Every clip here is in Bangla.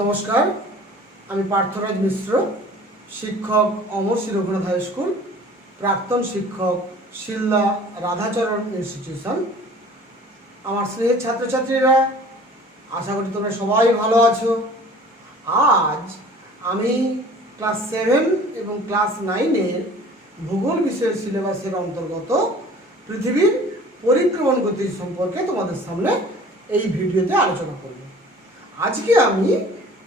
নমস্কার, আমি পার্থরাজ মিশ্র, শিক্ষক অমর শ্রী রঘুনাথ হাই স্কুল, প্রাক্তন শিক্ষক শিলদা রাধাচরণ ইনস্টিটিউশন। আমার স্নেহের ছাত্রছাত্রীরা, আশা করি তোমরা সবাই ভালো আছো। আজ আমি ক্লাস 7 এবং ক্লাস 9-এর ভূগোল বিষয়ের সিলেবাসের অন্তর্গত পৃথিবীর পরিক্রমণ গতি সম্পর্কে তোমাদের সামনে এই ভিডিওতে আলোচনা করব। আজকে আমি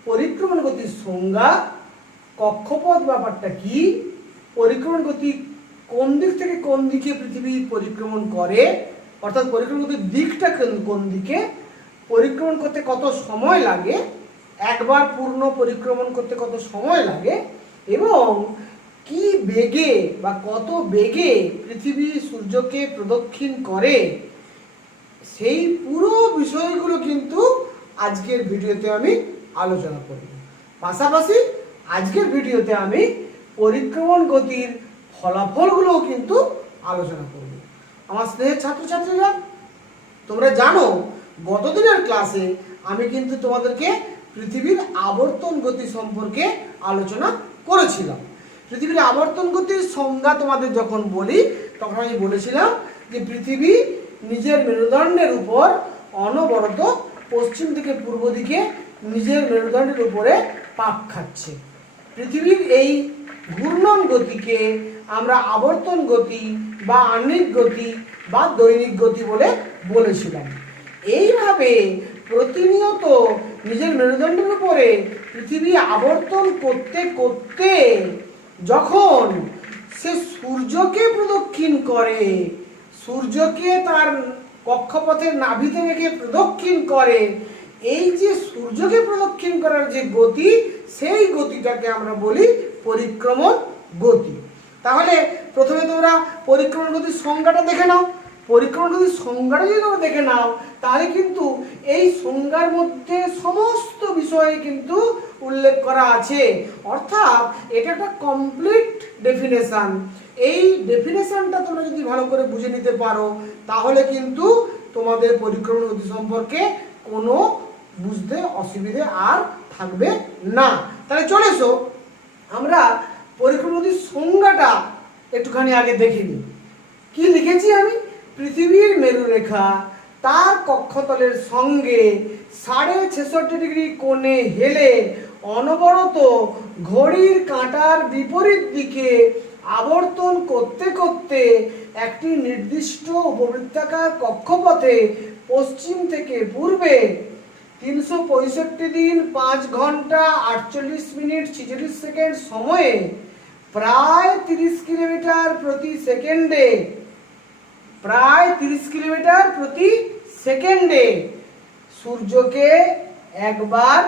পরিক্রমণ গতির সংজ্ঞা, কক্ষপথ ব্যাপারটা কি, পরিক্রমণ গতি কোন দিক থেকে কোন দিকে পৃথিবী পরিক্রমণ করে, অর্থাৎ পরিক্রমণ গতির দিকটা কোন দিকে, পরিক্রমণ করতে কত সময় লাগে, একবার পূর্ণ পরিক্রমণ করতে কত সময় লাগে, এবং কি বেগে বা কত বেগে পৃথিবী সূর্যকে প্রদক্ষিণ করে, সেই পুরো বিষয়গুলো কিন্তু আজকের ভিডিওতে আমি আলোচনা করব। পাশাপাশি আজকের ভিডিওতে আমি পরিক্রমণ গতির ফলাফলগুলোও কিন্তু আলোচনা করব। আমার স্নেহের ছাত্রছাত্রীরা, তোমরা জানো গতদিনের ক্লাসে আমি কিন্তু তোমাদেরকে পৃথিবীর আবর্তন গতি সম্পর্কে আলোচনা করেছিলাম। পৃথিবীর আবর্তন গতির সংজ্ঞা তোমাদের যখন বলি তখন আমি বলেছিলাম যে পৃথিবী নিজের মেরুদণ্ডের উপর অনবরত পশ্চিম থেকে পূর্ব দিকে নিজের মেরুদণ্ডের উপরে পাক খাচ্ছে। পৃথিবীর এই ঘূর্ণন গতিকে আমরা আবর্তন গতি বা আহ্নিক গতি বা দৈনিক গতি বলে বলেছিলাম। এইভাবে প্রতিনিয়ত নিজের মেরুদণ্ডের উপরে পৃথিবী আবর্তন করতে করতে যখন সে সূর্যকে প্রদক্ষিণ করে, সূর্যকে তার কক্ষপথের নাভিতে রেখে প্রদক্ষিণ করে, এই যে সূর্যকে প্রদক্ষিণ করার যে গতি, সেই গতিটাকে আমরা বলি পরিক্রমণ গতি। তাহলে প্রথমে তোমরা পরিক্রমণ গতির সংজ্ঞাটা দেখে নাও। পরিক্রমণ গতির সংজ্ঞাটা যদি তোমরা দেখে নাও তাহলে কিন্তু এই সংজ্ঞার মধ্যে সমস্ত বিষয়ে কিন্তু উল্লেখ করা আছে, অর্থাৎ এটা একটা কমপ্লিট ডেফিনেশন। এই ডেফিনেশনটা তোমরা যদি ভালো করে বুঝে নিতে পারো তাহলে কিন্তু তোমাদের পরিক্রমণ গতি সম্পর্কে কোনো বুঝতে অসুবিধে আর থাকবে না। তাহলে চলে এসো আমরা পরিক্রমণ গতির সংজ্ঞাটা একটুখানি আগে দেখে নিই। কি লিখেছি আমি? পৃথিবীর মেরুরেখা তার কক্ষতলের সঙ্গে 66.5 ডিগ্রি কোণে হেলে অনবরত ঘড়ির কাঁটার বিপরীত দিকে আবর্তন করতে করতে একটি নির্দিষ্ট উপবৃত্তাকার কক্ষপথে পশ্চিম থেকে পূর্বে 365 দিন 5 ঘন্টা 48 মিনিট 46 সেকেন্ড সময়ে প্রায় 30 কিলোমিটার প্রতি সেকেন্ডে সূর্যকে একবার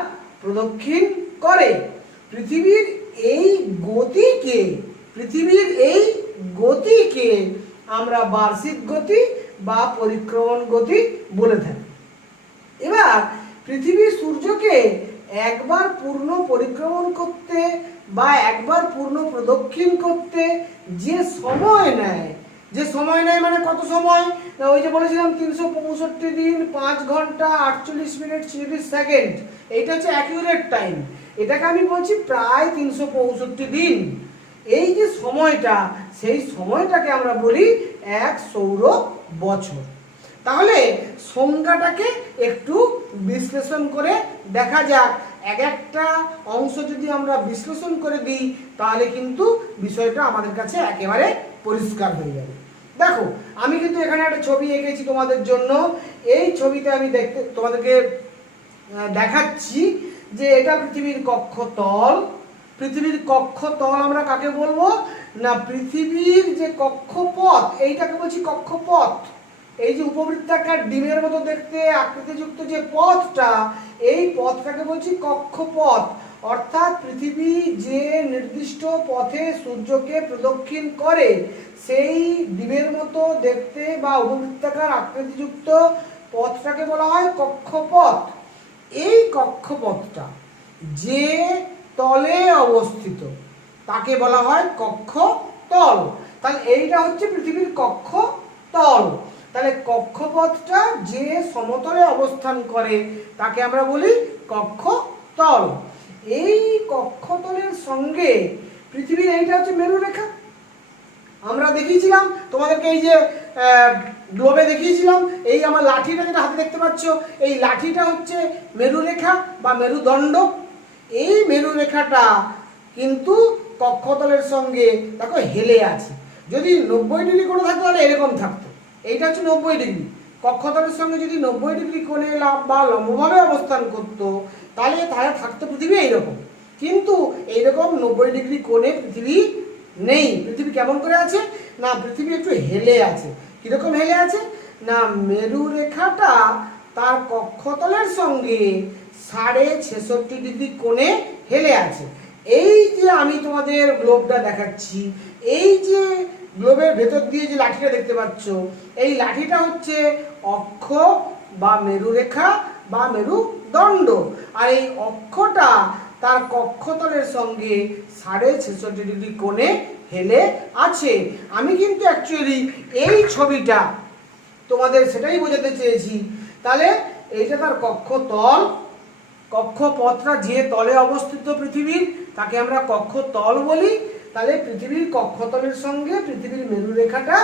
প্রদক্ষিণ করে। পৃথিবীর এই গতিকে আমরা বার্ষিক গতি বা পরিক্রমণ গতি বলে থাকি। এবার পৃথিবী সূর্যকে একবার পূর্ণ পরিক্রমণ করতে বা একবার পূর্ণ প্রদক্ষিণ করতে যে সময় নেয় মানে কত সময়? না, ওই যে বলেছিলাম 365 দিন 5 ঘন্টা 48 মিনিট 46 সেকেন্ড, এইটা হচ্ছে অ্যাকিউরেট টাইম। এটাকে আমি বলছি প্রায় 365 দিন। এই যে সময়টা, সেই সময়টাকে আমরা বলি এক সৌর বছর। তাহলে সংজ্ঞাটাকে একটু বিশ্লেষণ করে দেখা যাক। এক একটা অংশ যদি আমরা বিশ্লেষণ করে দিই তাহলে কিন্তু বিষয়টা আমাদের কাছে একেবারে পরিষ্কার হয়ে যাবে। দেখো, আমি কিন্তু এখানে একটা ছবি এঁকেছি তোমাদের জন্য। এই ছবিতে আমি তোমাদেরকে দেখাচ্ছি যে এটা পৃথিবীর কক্ষতল। পৃথিবীর কক্ষতল আমরা কাকে বলবো? না, পৃথিবীর যে কক্ষপথ, এইটাকে বলছি কক্ষপথ। এই যে উপবৃত্তাকার ডিমের মতো দেখতে আকৃতিযুক্ত যে পথটা, এই পথটাকে বলছি কক্ষপথ। অর্থাৎ পৃথিবী যে নির্দিষ্ট পথে সূর্যকে প্রদক্ষিণ করে, সেই ডিমের মতো দেখতে বা উপবৃত্তাকার আকৃতিযুক্ত পথটাকে বলা হয় কক্ষপথ। এই কক্ষপথটা যে তলে অবস্থিত তাকে বলা হয় কক্ষতল। তাহলে এইটা হচ্ছে পৃথিবীর কক্ষতল। তাহলে কক্ষপথটা যে সমতলে অবস্থান করে তাকে আমরা বলি কক্ষতল। তল। এই কক্ষতলের সঙ্গে পৃথিবীর এইটা হচ্ছে মেরুরেখা। আমরা দেখিয়েছিলাম তোমাদেরকে, এই যে গ্লোবে দেখিয়েছিলাম, এই আমার লাঠিটা যেটা হাতে দেখতে পাচ্ছ, এই লাঠিটা হচ্ছে মেরুরেখা বা মেরুদণ্ড। এই মেরুরেখাটা কিন্তু কক্ষতলের সঙ্গে দেখো হেলে আছে। যদি 90 ডিগ্রি করে থাকতো তাহলে এরকম থাকতো, এইটা হচ্ছে 90 ডিগ্রি। কক্ষতলের সঙ্গে যদি 90 ডিগ্রি কোণে বা লম্বভাবে অবস্থান করতো তাহলে থাকতো পৃথিবী এইরকম। কিন্তু এইরকম 90 ডিগ্রি কোণে পৃথিবী নেই। পৃথিবী কেমন করে আছে না, পৃথিবী একটু হেলে আছে। কিরকম হেলে আছে না, মেরুরেখাটা তার কক্ষতলের সঙ্গে 66.5 ডিগ্রি কোণে হেলে আছে। এই যে আমি তোমাদের গ্লোবটা দেখাচ্ছি, এই যে গ্লোবের ভেতর দিয়ে যে লাঠিটা দেখতে পাচ্ছ, এই লাঠিটা হচ্ছে অক্ষ বা মেরুরেখা বা মেরুদণ্ড। আর এই অক্ষটা তার কক্ষতলের সঙ্গে 66.5 ডিগ্রি কোণে হেলে আছে। আমি কিন্তু অ্যাকচুয়ালি এই ছবিটা তোমাদের সেটাই বোঝাতে চেয়েছি। তাহলে এইটা তার কক্ষতল, কক্ষপথটা যে তলে অবস্থিত পৃথিবীর তাকে আমরা কক্ষতল বলি। তাহলে পৃথিবীর কক্ষতলের সঙ্গে পৃথিবীর মেরুরেখাটা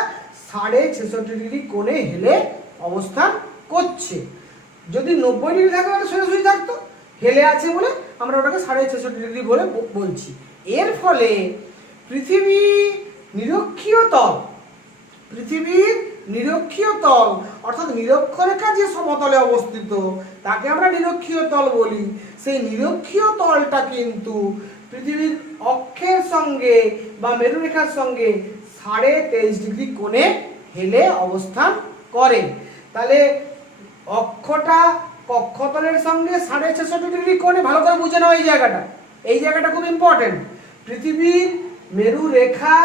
66.5 ডিগ্রি কোণে হেলে অবস্থান করছে। যদি 90 ডিগ্রি থাকতো তাহলে সোজাসুজি থাকতো, হেলে আছে বলে আমরা ওটাকে 66.5 ডিগ্রি বলে বলছি। এর ফলে পৃথিবী নিরক্ষীয় তল, পৃথিবীর নিরক্ষীয় তল অর্থাৎ নিরক্ষরেখা যে সমতলে অবস্থিত তাকে আমরা নিরক্ষীয় তল বলি। সেই নিরক্ষীয় তলটা কিন্তু পৃথিবীর অক্ষের সঙ্গে বা মেরুরেখার সঙ্গে 23.5 ডিগ্রি কোণে হেলে অবস্থান করে। তাহলে অক্ষটা কক্ষতলের সঙ্গে 66.5 ডিগ্রি কোণে, ভালো করে বুঝে নাও এই জায়গাটা, এই জায়গাটা খুব ইম্পর্টেন্ট। পৃথিবীর মেরুরেখা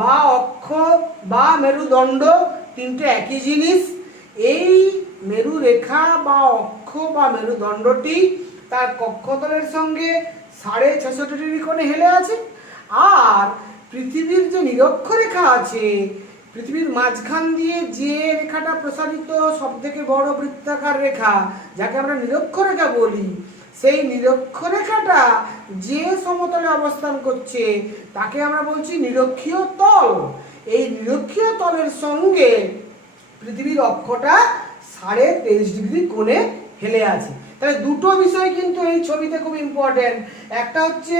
বা অক্ষ বা মেরুদণ্ড তিনটে একই জিনিস। এই মেরুরেখা বা অক্ষ বা মেরুদণ্ডটি তার কক্ষতলের সঙ্গে 66.5 ডিগ্রি কোণে হেলে আছে। আর পৃথিবীর যে নিরক্ষরেখা আছে, পৃথিবীর মাঝখান দিয়ে যে রেখাটা প্রসারিত সব থেকে বড় বৃত্তাকার রেখা যাকে আমরা নিরক্ষরেখা বলি, সেই নিরক্ষরেখাটা যে সমতলে অবস্থান করছে তাকে আমরা বলছি নিরক্ষীয় তল। এই নিরক্ষীয় তলের সঙ্গে পৃথিবীর অক্ষটা 23.5 ডিগ্রি কোণে হেলে আছে। তাহলে দুটো বিষয় কিন্তু এই ছবিতে খুব ইম্পর্টেন্ট। একটা হচ্ছে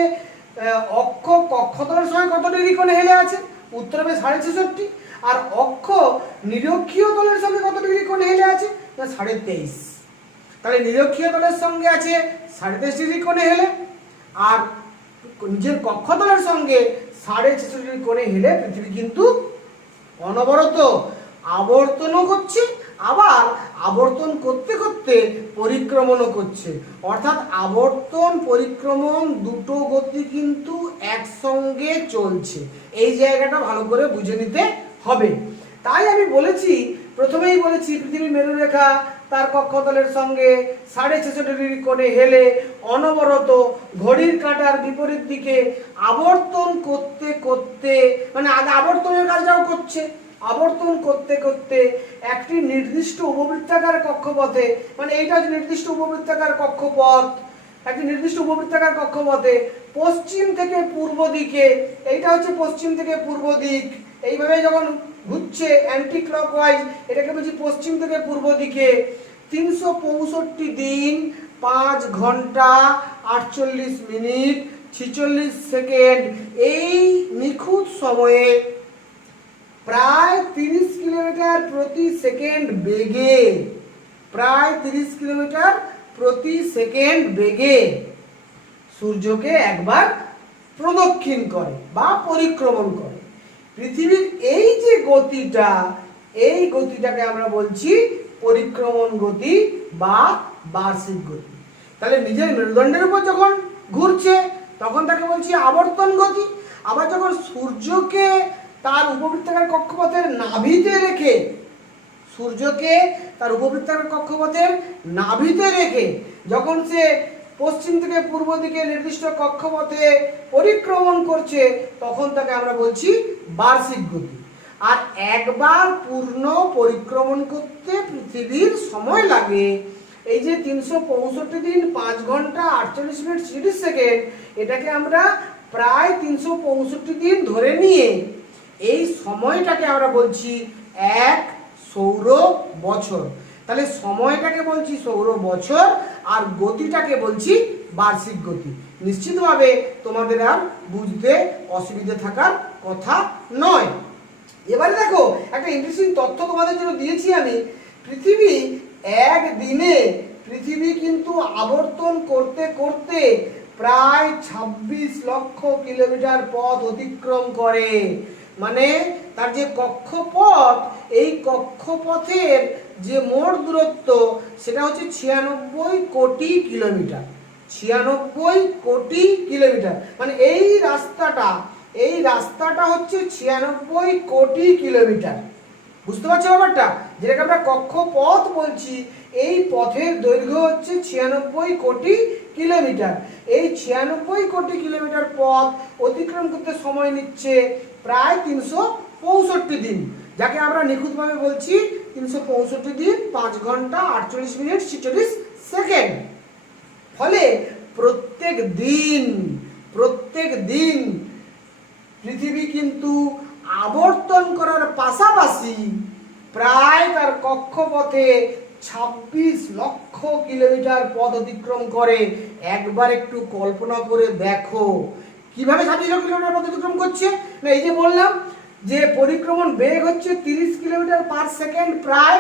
অক্ষ কক্ষতলের সঙ্গে কত ডিগ্রি কোণে হেলে আছে, উত্তর হবে 66.5। আর অক্ষ নিরক্ষীয় তলের সঙ্গে কত ডিগ্রি কোণে হেলে আছে না 23.5। তাহলে নিরক্ষীয় তলের সঙ্গে আছে 23.5 ডিগ্রি কোণে হেলে, আর নিজের কক্ষতলের সঙ্গে 66.5 ডিগ্রি কোণে হেলে পৃথিবী কিন্তু অনবরত আবর্তনও করছে, আবার আবর্তন করতে করতে পরিক্রমণও করছে। অর্থাৎ আবর্তন পরিক্রমণ দুটো গতি কিন্তু একসঙ্গে চলছে। এই জায়গাটা ভালো করে বুঝে নিতে হবে। তাই আমি বলেছি, প্রথমেই বলেছি পৃথিবীর মেরুরেখা তার কক্ষতলের সঙ্গে 66.5 ডিগ্রি কোণে হেলে অনবরত ঘড়ির কাঁটার বিপরীত দিকে আবর্তন করতে করতে, মানে আবর্তনের কাজটাও করছে, আবর্তন করতে করতে একটি নির্দিষ্ট উপবৃত্তাকার কক্ষপথে, মানে এইটা হচ্ছে নির্দিষ্ট উপবৃত্তাকার কক্ষপথ, একটি নির্দিষ্ট উপবৃত্তাকার কক্ষপথে পশ্চিম থেকে পূর্ব দিকে, এইটা হচ্ছে পশ্চিম থেকে পূর্ব দিক, এইভাবে যখন ঘুরছে অ্যান্টি ক্লকওয়াইজ, এটাকে বলছি পশ্চিম থেকে পূর্ব দিকে 365 দিন 5 ঘন্টা 48 মিনিট 46 সেকেন্ড এই নিখুঁত সময়ে প্রায় 30 কিলোমিটার প্রতি সেকেন্ড বেগে, প্রায় 30 কিলোমিটার প্রতি সেকেন্ড বেগে সূর্যকে একবার প্রদক্ষিণ করে বা পরিক্রমণ করে। পৃথিবীর এই যে গতিটা, এই গতিটাকে আমরা বলছি পরিক্রমণ গতি বা বার্ষিক গতি। তাহলে নিজের মেরুদণ্ডের উপর যখন ঘুরছে তখন তাকে বলছি আবর্তন গতি। আবার যখন সূর্যকে তার উপবৃত্তাকার কক্ষপথের নাভিতে রেখে, সূর্যকে তার উপবৃত্তাকার কক্ষপথের নাভিতে রেখে যখন সে পশ্চিম থেকে পূর্ব দিকে নির্দিষ্ট কক্ষপথে পরিক্রমণ করছে তখন তাকে আমরা বলছি বার্ষিক গতি। আর একবার পূর্ণ পরিক্রমণ করতে পৃথিবীর সময় লাগে এই যে 365 দিন 5 ঘন্টা 48 মিনিট 30 সেকেন্ড, এটাকে আমরা প্রায় 365 দিন ধরে নিয়ে এই সময়টাকে আমরা বলছি এক সৌর বছর। তাহলে সময়টাকে বলছি সৌর বছর আর গতিটাকে বলছি বার্ষিক গতি। নিশ্চিতভাবে তোমাদের আর বুঝতে অসুবিধা থাকার কথা নয়। এবারে দেখো একটা ইন্টারেস্টিং তথ্য তোমাদের জন্য দিয়েছি আমি। পৃথিবী একদিনে পৃথিবী কিন্তু আবর্তন করতে করতে প্রায় 26 লক্ষ কিলোমিটার পথ অতিক্রম করে। মানে তার যে কক্ষপথ, এই কক্ষপথের যে মোট দূরত্ব সেটা হচ্ছে 96 কোটি কিলোমিটার। 96 কোটি কিলোমিটার, মানে এই রাস্তাটা হচ্ছে 96 কোটি কিলোমিটার। বুঝতে পারছো ব্যাপারটা? যেটাকে আমরা কক্ষপথ বলছি, এই পথের দৈর্ঘ্য হচ্ছে 96 কোটি কিলোমিটার। এই 96 কোটি কিলোমিটার পথ অতিক্রম করতে সময় নিচ্ছে প্রায় 365 দিন, যাকে আমরা নিখুঁতভাবে বলছি 365 দিন 5 ঘন্টা 48 মিনিট 46 সেকেন্ড। ফলে প্রত্যেক দিন পৃথিবী কিন্তু আবর্তন করার পাশাপাশি প্রায় তার কক্ষপথে 26 লক্ষ কিলোমিটার পথ অতিক্রম করে। একবার একটু কল্পনা করে দেখো কিভাবে 26 লক্ষ কিলোমিটার পথ অতিক্রম করছে। না, এই যে বললাম যে পরিক্রমণ বেগ হচ্ছে 30 কিলোমিটার পার সেকেন্ড, প্রায়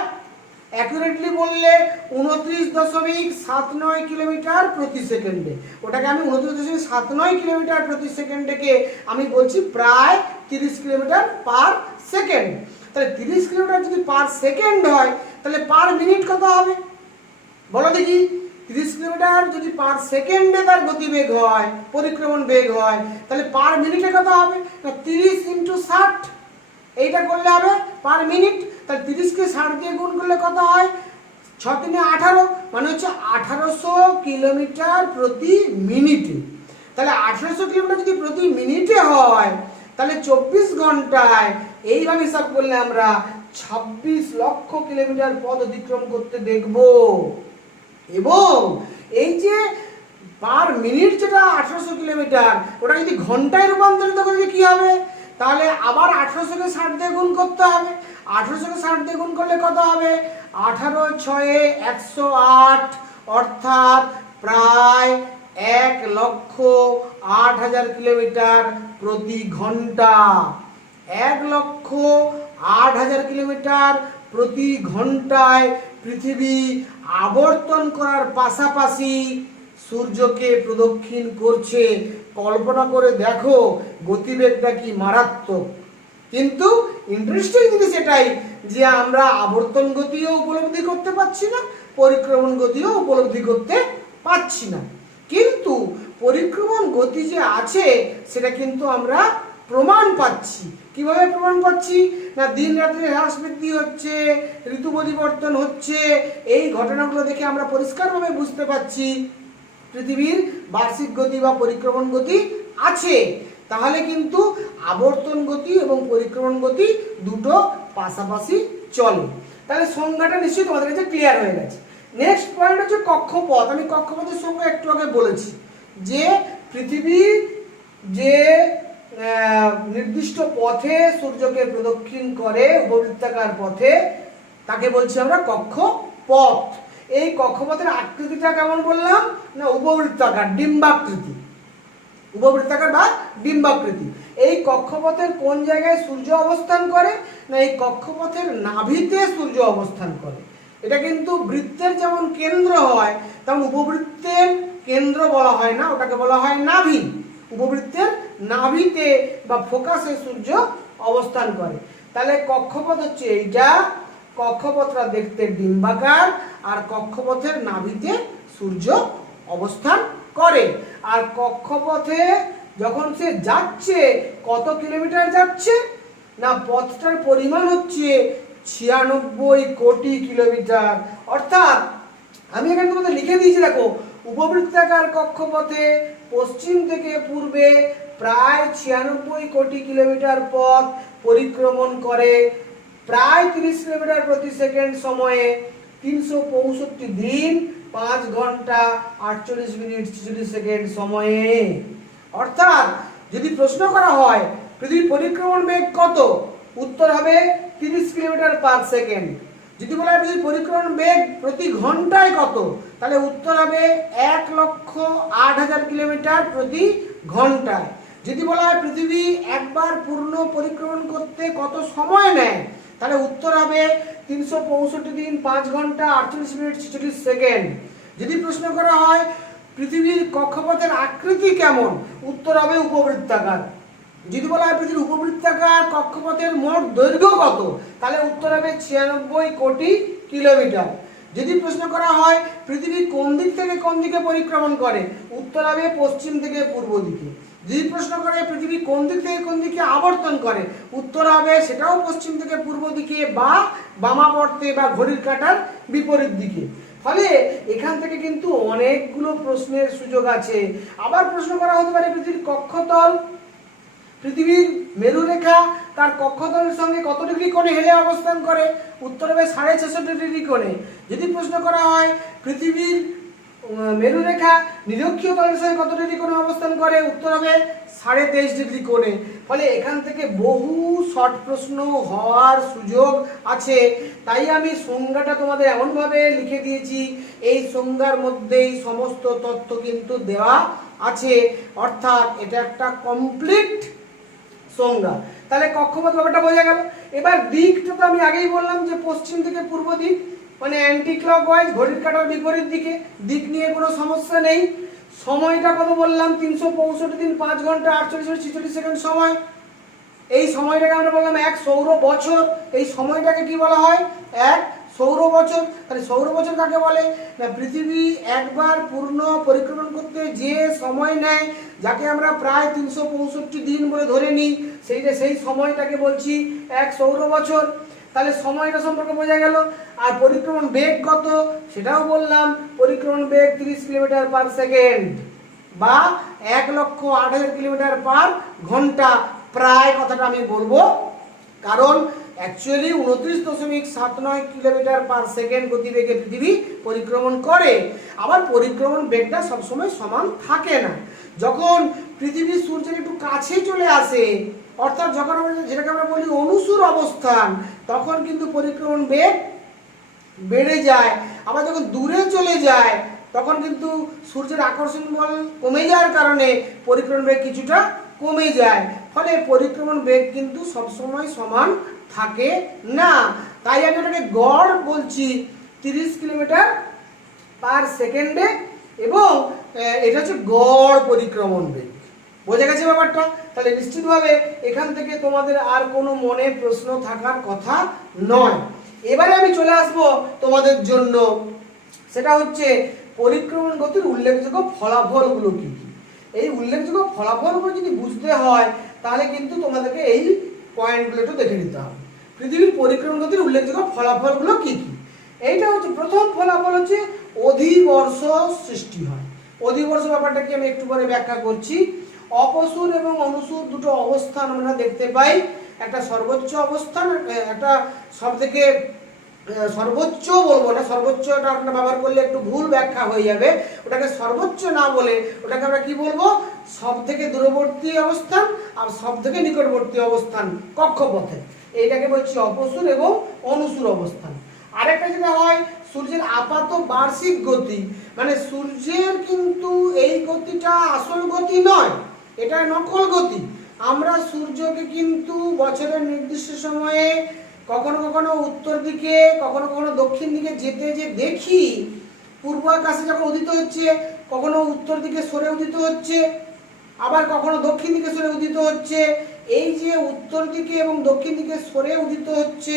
অ্যাকুরেটলি বললে 29.79 কিলোমিটার প্রতি সেকেন্ডে। ওটাকে আমি 29.79 কিলোমিটার প্রতি সেকেন্ডকে আমি বলছি প্রায় 30 কিলোমিটার পার সেকেন্ড। তাহলে 30 কিলোমিটার যদি পার সেকেন্ড হয় তাহলে পার মিনিট কত হবে বলো দেখি? 30 কিলোমিটার যদি পার সেকেন্ডে তার গতিবেগ হয়, পরিক্রমণ বেগ হয়, তাহলে পার মিনিটে কত হবে? 30 × 60, এইটা করলে হবে পার মিনিট। তাহলে 30কে 60 দিয়ে গুণ করলে কত হয়? 6 × 3 = 18, মানে হচ্ছে 1800 কিলোমিটার প্রতি মিনিটে। তাহলে 1800 কিলোমিটার যদি প্রতি মিনিটে হয় তাহলে 24 ঘন্টায় এইভাবে হিসাব করলে আমরা 26 লক্ষ কিলোমিটার পথ অতিক্রম করতে দেখব। এবং এই যে পার মিনিট যেটা 1800 কিলোমিটার, ওটা যদি ঘন্টায় রূপান্তরিত করলে কি হবে? তাহলে আবার 1800কে 60 দিয়ে গুণ করতে হবে। 1800কে 60 দিয়ে গুণ করলে কত হবে? 18 × 6 = 108, অর্থাৎ প্রায় 1,08,000 কিলোমিটার প্রতি ঘন্টা। 1,08,000 কিলোমিটার প্রতি ঘন্টায় পৃথিবী আবর্তন করার পাশাপাশি সূর্যকে প্রদক্ষিণ করছে। কল্পনা করে দেখো গতিবেগটা কি মারাত্মক। কিন্তু ইন্টারেস্টিং জিনিস এটাই যে আমরা আবর্তন গতিও উপলব্ধি করতে পারছি না, পরিক্রমণ গতিও উপলব্ধি করতে পারছি না। কিন্তু পরিক্রমণ গতি যে আছে সেটা কিন্তু আমরা প্রমাণ পাচ্ছি। কিভাবে প্রমাণ পাচ্ছি? না, দিন রাত্রে হ্রাস বৃদ্ধি হচ্ছে, ঋতু পরিবর্তন হচ্ছে, এই ঘটনাগুলো দেখে আমরা পরিষ্কারভাবে বুঝতে পারছি পৃথিবীর বার্ষিক গতি বা পরিক্রমণ গতি আছে। তাহলে কিন্তু আবর্তন গতি এবং পরিক্রমণ গতি দুটো পাশাপাশি চলে। তাহলে সংজ্ঞাটা নিশ্চয়ই তোমাদের কাছে ক্লিয়ার হয়ে গেছে। নেক্সট পয়েন্ট হচ্ছে কক্ষপথ। আমি কক্ষপথের সংজ্ঞা একটু আগে বলেছি যে পৃথিবীর যে নির্দিষ্ট পথে সূর্যকে প্রদক্ষিণ করে উপবৃত্তাকার পথে, তাকে বলছি আমরা কক্ষপথ। এই কক্ষপথের আকৃতিটা কেমন বললাম? না, উপবৃত্তাকার, ডিম্বাকৃতি। উপবৃত্তাকার বা ডিম্বাকৃতি। এই কক্ষপথের কোন জায়গায় সূর্য অবস্থান করে? না, এই কক্ষপথের নাভিতে সূর্য অবস্থান করে। এটা কিন্তু বৃত্তের যেমন কেন্দ্র হয় তেমন উপবৃত্তের কেন্দ্র বলা হয় না, ওটাকে বলা হয় নাভি। উপবৃত্তের নাভিতে বা ফোকাসে সূর্য অবস্থান করে। তাহলে কক্ষপথ হচ্ছে এইটা। কক্ষপথটা দেখতে ডিম্বাকার আর কক্ষপথের নাভিতে সূর্য অবস্থান করে। আর কক্ষপথে যখন সে যাচ্ছে কত কিলোমিটার যাচ্ছে? না, পথটার পরিমাণ হচ্ছে 96 কোটি কিলোমিটার। অর্থাৎ আমি এখানে তোমাদের লিখে দিয়েছি, দেখো, উপবৃত্তাকার কক্ষপথে পশ্চিম থেকে পূর্বে প্রায় 96 কোটি কিলোমিটার পথ পরিক্রমণ করে প্রায় 30 কিলোমিটার প্রতি সেকেন্ড সময়ে। 365 দিন 5 ঘন্টা 48 মিনিট 46 সেকেন্ড সময়ে। অর্থাৎ যদি প্রশ্ন করা হয় পৃথিবীর পরিক্রমণ বেগ কত, উত্তর হবে 30 কিলোমিটার পার সেকেন্ড। যদি বলা হয় পৃথিবীর পরিক্রমণ বেগ প্রতি ঘন্টায় কত, তাহলে উত্তর হবে 1,08,000 কিলোমিটার প্রতি ঘন্টায়। যদি বলা হয় পৃথিবী একবার পূর্ণ পরিক্রমণ করতে কত সময় নেয়, তাহলে উত্তর হবে 365 দিন 5 ঘন্টা 48 মিনিট 46 সেকেন্ড। যদি প্রশ্ন করা হয় পৃথিবীর কক্ষপথের আকৃতি কেমন, উত্তর হবে উপবৃত্তাকার। যদি বলা হয় পৃথিবীর উপবৃত্তাকার কক্ষপথের মোট দৈর্ঘ্য কত, তাহলে উত্তর হবে 96 কোটি কিলোমিটার। যদি প্রশ্ন করা হয় পৃথিবী কোন দিক থেকে কোন দিকে পরিক্রমণ করে, উত্তর হবে পশ্চিম থেকে পূর্ব দিকে। যদি প্রশ্ন করে পৃথিবী কোন দিক থেকে কোন দিকে আবর্তন করে, উত্তর হবে সেটাও পশ্চিম থেকে পূর্ব দিকে বা বামাবর্তে বা ঘড়ির কাঁটার বিপরীত দিকে। ফলে এখান থেকে কিন্তু অনেকগুলো প্রশ্নের সুযোগ আছে। আবার প্রশ্ন করা হতে পারে পৃথিবীর কক্ষতল, পৃথিবীর মেরুরেখা তার কক্ষতলের সঙ্গে কত ডিগ্রি কোণে হেলে অবস্থান করে, উত্তর হবে 66.5 ডিগ্রি কোণে। যদি প্রশ্ন করা হয় পৃথিবীর মেরুরেখা নিরক্ষীয় তলের সঙ্গে কত ডিগ্রি কোণে অবস্থান করে, উত্তর হবে 23.5 ডিগ্রি কোণে। ফলে এখান থেকে বহু শর্ট প্রশ্ন হওয়ার সুযোগ আছে। তাই আমি সংজ্ঞাটা তোমাদের এমনভাবে লিখে দিয়েছি, এই সংজ্ঞার মধ্যেই সমস্ত তথ্য কিন্তু দেওয়া আছে। অর্থাৎ এটা একটা কমপ্লিট সংজ্ঞা। তাহলে কক্ষপথ ব্যাপারটা বোঝা গেল। এবার দিকটা তো আমি আগেই বললাম যে পশ্চিম থেকে পূর্ব দিক, মানে অ্যান্টি ক্লকওয়াইজ, ঘড়ির কাঁটার বিপরীত দিকে। দিক নিয়ে কোনো সমস্যা নেই। সময়টা কত বললাম, 365 দিন 5 ঘন্টা 48 মিনিট 46 সেকেন্ড সময়। এই সময়টাকে আমরা বললাম 1 সৌর বছর। এই সময়টাকে কি বলা হয়, 1 সৌর বছর। তাহলে সৌর বছর কাকে বলে না, পৃথিবী একবার পূর্ণ পরিক্রমণ করতে যে সময় নেয়, যাকে আমরা প্রায় 365 দিন বলে ধরে নিই, সেই সময়টাকে বলছি 1 সৌর বছর। তাহলে সময়টা সম্পর্কে বোঝা গেল। আর পরিক্রমণ বেগ কত সেটাও বললাম, পরিক্রমণ বেগ 30 কিলোমিটার পার সেকেন্ড বা 1,08,000 কিলোমিটার পার ঘন্টা। প্রায় কথাটা আমি বলবো, কারণ অ্যাকচুয়ালি 29.79 কিলোমিটার পার সেকেন্ড গতিবেগে পৃথিবী পরিক্রমণ করে। আবার পরিক্রমণ বেগটা সবসময় সমান থাকে না। যখন পৃথিবী সূর্যের একটু কাছে চলে আসে, অর্থাৎ যখন আমরা যেটাকে আমরা বলি অনুসুর অবস্থান, তখন কিন্তু পরিক্রমণ বেগ বেড়ে যায়। আবার যখন দূরে চলে যায়, তখন কিন্তু সূর্যের আকর্ষণ বল কমে যাওয়ার কারণে পরিক্রমণ বেগ কিছুটা কমে যায়। ফলে পরিক্রমণ বেগ কিন্তু সবসময় সমান থাকে না। তাই আমি এটাকে গড় বলছি 30 কিলোমিটার পার সেকেন্ডে, এবং এটা হচ্ছে গড় পরিক্রমণ বেগ। বোঝা গেছে ব্যাপারটা? তাহলে নিশ্চিতভাবে এখান থেকে তোমাদের আর কোনো মনে প্রশ্ন থাকার কথা নয়। এবারে আমি চলে আসব তোমাদের জন্য, সেটা হচ্ছে পরিক্রমণ গতির উল্লেখযোগ্য ফলাফলগুলো কি কি। এই উল্লেখযোগ্য ফলাফলগুলো যদি বুঝতে হয়, তাহলে কিন্তু তোমাদেরকে এই পয়েন্টগুলো একটু দেখে নিতে হবে। পৃথিবীর পরিক্রমণ গতির উল্লেখযোগ্য ফলাফলগুলো কি কি। এইটা হচ্ছে প্রথম ফলাফল হচ্ছে অধিবর্ষ সৃষ্টি হয়। অধিবর্ষ ব্যাপারটাকে আমি একটু পরে ব্যাখ্যা করছি। অপসুর এবং অনুসুর দুটো অবস্থান আমরা দেখতে পাই। একটা সর্বোচ্চ অবস্থান, একটা সব থেকে সর্বোচ্চ বলবো না, সর্বোচ্চটা আপনারা ব্যবহার করলে একটু ভুল ব্যাখ্যা হয়ে যাবে। ওটাকে সর্বোচ্চ না বলে ওটাকে আমরা কি বলবো, সব থেকে দূরবর্তী অবস্থান আর সব থেকে নিকটবর্তী অবস্থান কক্ষপথে, এইটাকে বলছি অপসুর এবং অনুসুর অবস্থান। আরেকটা যেটা হয় সূর্যের আপাত বার্ষিক গতি, মানে সূর্যের কিন্তু এই গতিটা আসল গতি নয়, এটা নকল গতি। আমরা সূর্যকে কিন্তু বছরের নির্দিষ্ট সময়ে কখনো কখনো উত্তর দিকে কখনো কখনো দক্ষিণ দিকে যেতে যে দেখি। পূর্ব আকাশে যখন উদিত হচ্ছে, কখনো উত্তর দিকে সরে উদিত হচ্ছে, আবার কখনো দক্ষিণ দিকে সরে উদিত হচ্ছে। এই যে উত্তর দিকে এবং দক্ষিণ দিকে সরে উদিত হচ্ছে,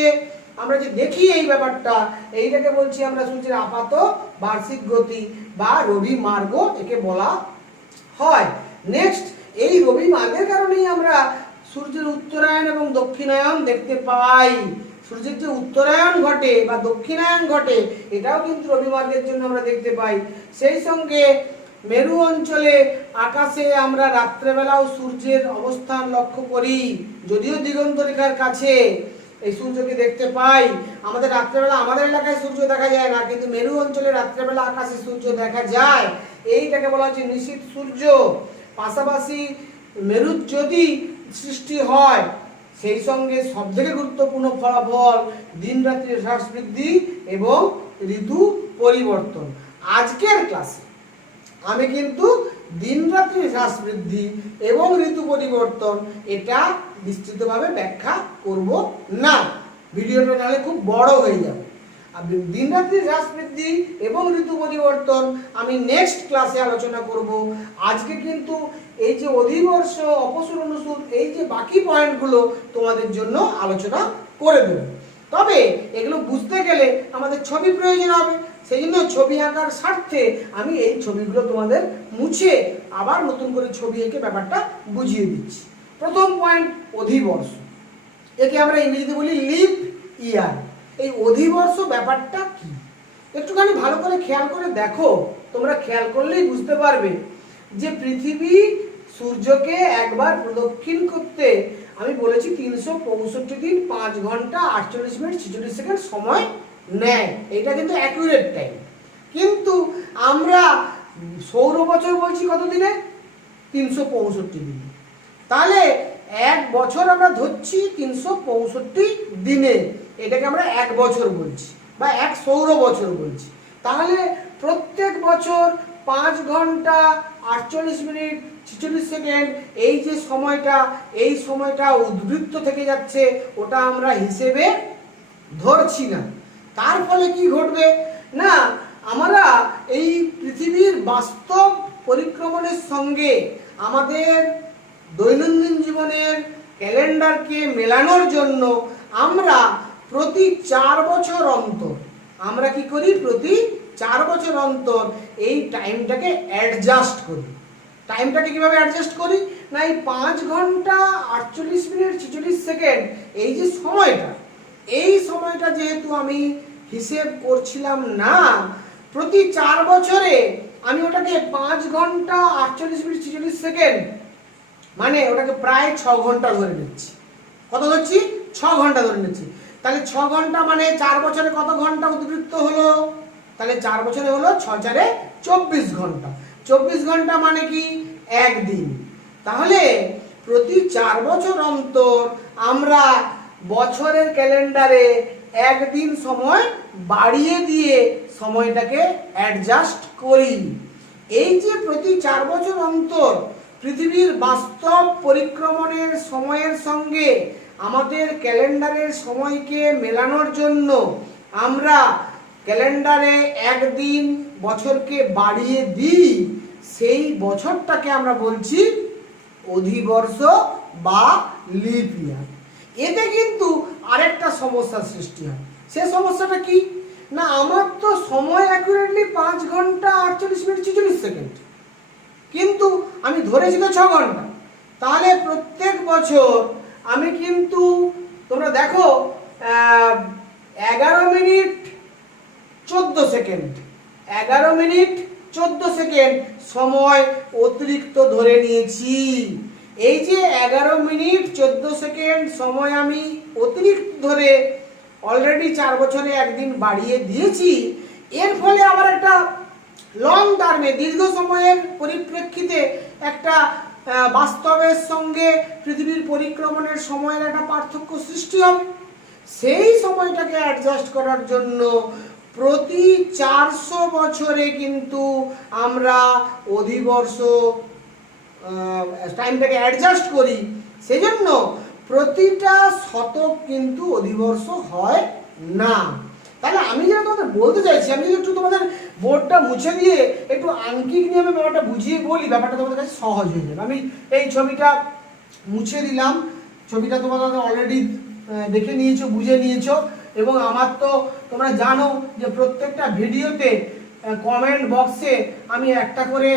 আমরা যে দেখি এই ব্যাপারটা, এইটাকে বলছি আমরা সূর্যের আপাত বার্ষিক গতি বা রবি মার্গ একে বলা হয়। নেক্সট, এই রবি মার্গের কারণেই আমরা সূর্যের উত্তরায়ণ এবং দক্ষিণায়ন দেখতে পাই। সূর্যের যে উত্তরায়ণ ঘটে বা দক্ষিণায়ন ঘটে, এটাও কিন্তু রবি মার্গের জন্য আমরা দেখতে পাই। সেই সঙ্গে মেরু অঞ্চলে আকাশে আমরা রাত্রেবেলাও সূর্যের অবস্থান লক্ষ্য করি, যদিও দিগন্ত রেখার কাছে, এই সূর্যকে দেখতে পাই। আমাদের রাত্রেবেলা আমাদের এলাকায় সূর্য দেখা যায় না, কিন্তু মেরু অঞ্চলে রাত্রেবেলা আকাশে সূর্য দেখা যায়। এইটাকে বলা হচ্ছে নিশীথ সূর্য। পাশাপাশি মেরুর যদি সৃষ্টি হয়, সেই সঙ্গে সবথেকে গুরুত্বপূর্ণ ফলাফল দিন রাত্রির হ্রাস বৃদ্ধি এবং ঋতু পরিবর্তন। আজকের ক্লাসে আমি কিন্তু দিন রাত্রির হ্রাস বৃদ্ধি এবং ঋতু পরিবর্তন এটা বিস্তৃতভাবে ব্যাখ্যা করব না, ভিডিওটা নাহলে খুব বড় হয়ে যাবে। আর দিন রাত্রির হ্রাস বৃদ্ধি এবং ঋতু পরিবর্তন আমি নেক্সট ক্লাসে আলোচনা করব। আজকে কিন্তু এই যে অধিবর্ষ, অপসূর, অনুসূর, এই যে বাকি পয়েন্টগুলো তোমাদের জন্য আলোচনা করে দেব। তবে এগুলো বুঝতে গেলে আমাদের ছবি প্রয়োজন হবে, সেই জন্য ছবি আঁকার স্বার্থে আমি এই ছবিগুলো তোমাদের মুছে আবার নতুন করে ছবি এঁকে ব্যাপারটা বুঝিয়ে দিচ্ছি। প্রথম পয়েন্ট, অধিবর্ষ। একে আমরা ইংরেজিতে বলি লিপ ইয়ার। এই অধিবর্ষ ব্যাপারটা কি একটুখানি ভালো করে খেয়াল করে দেখো, তোমরা খেয়াল করলেই বুঝতে পারবে যে পৃথিবী সূর্যকে একবার প্রদক্ষিণ করতে আমি বলেছি 365 দিন 5 ঘন্টা 48 মিনিট 46 সেকেন্ড সময় নেয়। এটা কিন্তু অ্যাকুরেট টাইম। কিন্তু আমরা সৌর বছর বলছি কত দিনে? 365 দিনে। তাহলে এক বছর আমরা ধরছি 365 দিনে, এটাকে আমরা এক বছর বলছি বা এক সৌর বছর বলছি। তাহলে প্রত্যেক বছর 5 ঘন্টা 48 মিনিট 46 সেকেন্ড এই যে সময়টা, এই সময়টা উদ্বৃত্ত থেকে যাচ্ছে, ওটা আমরা হিসেবে ধরছি না। তার ফলে কি ঘটবে না, আমরা এই পৃথিবীর বাস্তব পরিক্রমণের সঙ্গে আমাদের দৈনন্দিন জীবনের ক্যালেন্ডারকে মেলানোর জন্য আমরা প্রতি 4 বছর অন্তর আমরা কি করি? প্রতি 4 বছর অন্তর এই টাইমটাকে অ্যাডজাস্ট করি। টাইমটাকে কিভাবে অ্যাডজাস্ট করি না, এই 5 ঘন্টা 48 মিনিট 46 সেকেন্ড এই যে সময়টা, এই সময়টা যেহেতু আমি হিসেব করছিলাম না, প্রতি 4 বছরে আমি ওটাকে 5 ঘন্টা 48 মিনিট 46 সেকেন্ড মানে ওটাকে প্রায় 6 ঘন্টা ধরে নিচ্ছি। কত ধরছি? 6 ঘন্টা ধরে নিচ্ছি। তাহলে 6 ঘন্টা মানে 4 বছরে কত ঘন্টা উদ্বৃত্ত হলো? তাহলে 4 বছরে হলো 6 4 24 ঘন্টা। 24 ঘন্টা মানে কি? একদিন। তাহলে প্রতি 4 বছর অন্তর আমরা বছরের ক্যালেন্ডারে একদিন সময় বাড়িয়ে দিয়ে সময়টাকে অ্যাডজাস্ট করি। এই যে প্রতি 4 বছর অন্তর পৃথিবীর বাস্তব পরিক্রমণের সময়ের সঙ্গে আমাদের ক্যালেন্ডারের সময়কে মেলানোর জন্য আমরা ক্যালেন্ডারে একদিন বছরকে বাড়িয়ে দিই, সেই বছরটাকে আমরা বলছি অধিবর্ষ বা লিপ ইয়ার। এতে কিন্তু আরেকটা সমস্যার সৃষ্টি হয়। সে সমস্যাটা কি না, আমার তো সময় অ্যাকুরেটলি 5 ঘন্টা 48 মিনিট 46 সেকেন্ড, কিন্তু আমি ধরেছি তো 6 ঘন্টা। তাহলে প্রত্যেক বছর আমি কিন্তু তোমরা দেখো 11 মিনিট 14 সেকেন্ড 11 মিনিট 14 সেকেন্ড সময় অতিরিক্ত ধরে নিয়েছি। এই যে 11 মিনিট 14 সেকেন্ড সময় আমি অতিরিক্ত ধরে অলরেডি 4 বছরে একদিন বাড়িয়ে দিয়েছি। এর ফলে আবার একটা লং টার্মে, দীর্ঘ সময়ের পরিপ্রেক্ষিতে একটা বাস্তবের সঙ্গে পৃথিবীর পরিক্রমণের সময়ের একটা পার্থক্য সৃষ্টি হবে। সেই সময়টাকে অ্যাডজাস্ট করার জন্য প্রতি 400 বছরে কিন্তু আমরা অধিবর্ষ টাইমটাকে অ্যাডজাস্ট করি। সেজন্য প্রতিটা শতক কিন্তু অধিবর্ষ হয় না। তাহলে আমি যেটা তোমাদের বলতে চাইছি, আমি একটু তোমাদের বোর্ডটা মুছে দিয়ে একটু আঙ্কিক নিয়মে ব্যাপারটা বুঝিয়ে বলি, ব্যাপারটা তোমাদের কাছে সহজ হয়ে যাবে। আমি এই ছবিটা মুছে দিলাম। ছবিটা তোমাদের অলরেডি দেখে নিয়েছো, বুঝে নিয়েছো। এবং আমার তো তোমরা জানো যে প্রত্যেকটা ভিডিওতে কমেন্ট বক্সে আমি একটা করে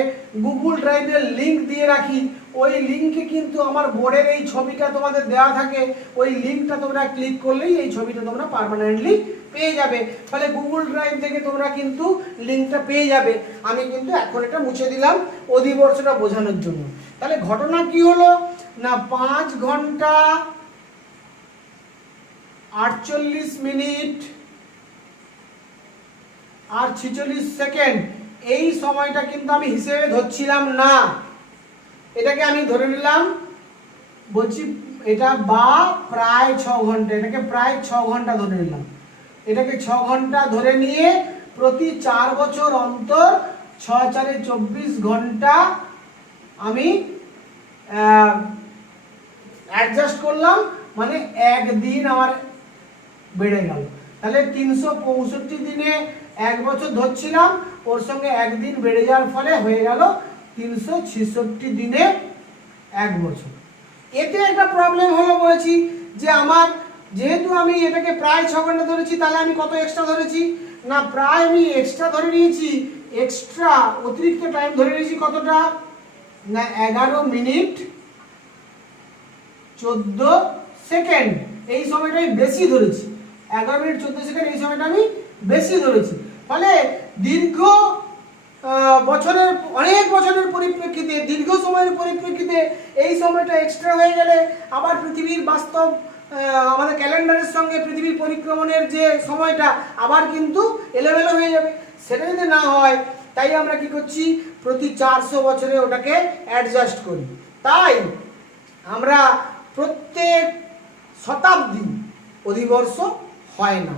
গুগল ড্রাইভের লিঙ্ক দিয়ে রাখি। ওই লিঙ্কে কিন্তু আমার বোর্ডের এই ছবিটা তোমাদের দেওয়া থাকে। ওই লিঙ্কটা তোমরা ক্লিক করলেই এই ছবিটা তোমরা পার্মানেন্টলি পেয়ে যাবে। ফলে গুগল ড্রাইভ থেকে তোমরা কিন্তু লিঙ্কটা পেয়ে যাবে। আমি কিন্তু এখন এটা মুছে দিলাম অধিবর্ষটা বোঝানোর জন্য। তাহলে ঘটনা কি হলো না, 5 ঘন্টা 48 মিনিট আর 46 সেকেন্ড। এই সময়টা কিন্তু আমি হিসেবে ধরছিলাম না, এটাকে আমি ধরে নিলাম, বলছি এটা বা প্রায় 6 ঘন্টা, এটাকে প্রায় 6 ঘন্টা ধরে নিলাম। এটাকে 6 ঘন্টা ধরে নিয়ে প্রতি 4 বছর অন্তর 6 4 24 ঘন্টা আমি অ্যাডজাস্ট করলাম, মানে একদিন আমার বেড়ে গেল। তাহলে 365 দিনে এক বছর ধরছিলাম, ওর সঙ্গে একদিন বেড়ে যাওয়ার ফলে হয়ে গেল 366 দিনে এক বছর। এতে একটা প্রবলেম হলো, বলেছি যে আমার যেহেতু আমি এটাকে প্রায় 6 ঘন্টা ধরেছি, তাহলে আমি কত এক্সট্রা ধরেছি না, প্রায় আমি এক্সট্রা ধরে নিয়েছি, এক্সট্রা অতিরিক্ত টাইম ধরে নিয়েছি কতটা না 11 মিনিট 14 সেকেন্ড। এই সময়টা আমি বেশি ধরেছি, 11 মিনিট 14 সেকেন্ড, এই সময়টা আমি বেশি ধরেছি। ফলে দীর্ঘ বছরের, অনেক বছরের পরিপ্রেক্ষিতে, দীর্ঘ সময়ের পরিপ্রেক্ষিতে এই সময়টা এক্সট্রা হয়ে গেলে আবার পৃথিবীর বাস্তব আমাদের ক্যালেন্ডারের সঙ্গে পৃথিবীর পরিক্রমণের যে সময়টা আবার কিন্তু এলোমেলো হয়ে যাবে। সেটা যদি না হয়, তাই আমরা কি করছি, প্রতি 400 বছরে ওটাকে অ্যাডজাস্ট করি। তাই আমরা প্রত্যেক শতাব্দী অধিবর্ষ হয় না,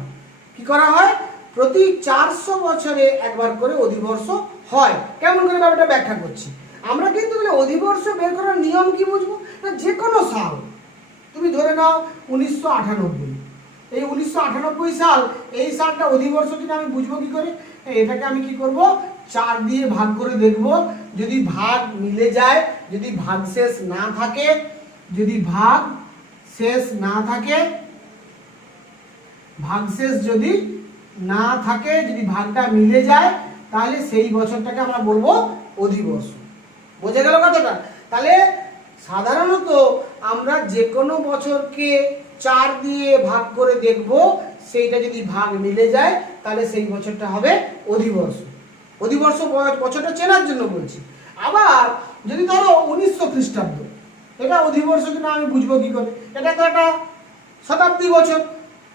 কি করা হয়, প্রতি 400 বছরে একবার করে অধিবর্ষ হয়। কেমন করে ব্যাপারটা ব্যাখ্যা করছি। আমরা কিন্তু অধিবর্ষ বের করার নিয়ম কি বুঝবো না, যে কোনো সাল তুমি ধরে নাও 1998, এই 1998 সাল, এই সালটা অধিবর্ষ কিনা আমি বুঝবো কি করে, এটাকে আমি কি করব, 4 দিয়ে ভাগ করে দেখব, যদি ভাগ মিলে যায়, যদি ভাগশেষ না থাকে, যদি ভাগ শেষ না থাকে, ভাগশেষ যদি না থাকে, যদি ভাগটা মিলে যায়, তাহলে সেই বছরটাকে আমরা বলবো অধিবর্ষ। বোঝা গেল কথাটা? তাহলে সাধারণত আমরা যে কোনো বছরকে 4 দিয়ে ভাগ করে দেখব, সেইটা যদি ভাগ মিলে যায় তাহলে সেই বছরটা হবে অধিবর্ষ। অধিবর্ষ বছরটা চেনার জন্য বলছি। আবার যদি ধরো 1900 খ্রিস্টাব্দ, এটা অধিবর্ষ কিনা আমি বুঝবো কি করে, এটা তো একটা শতাব্দী বছর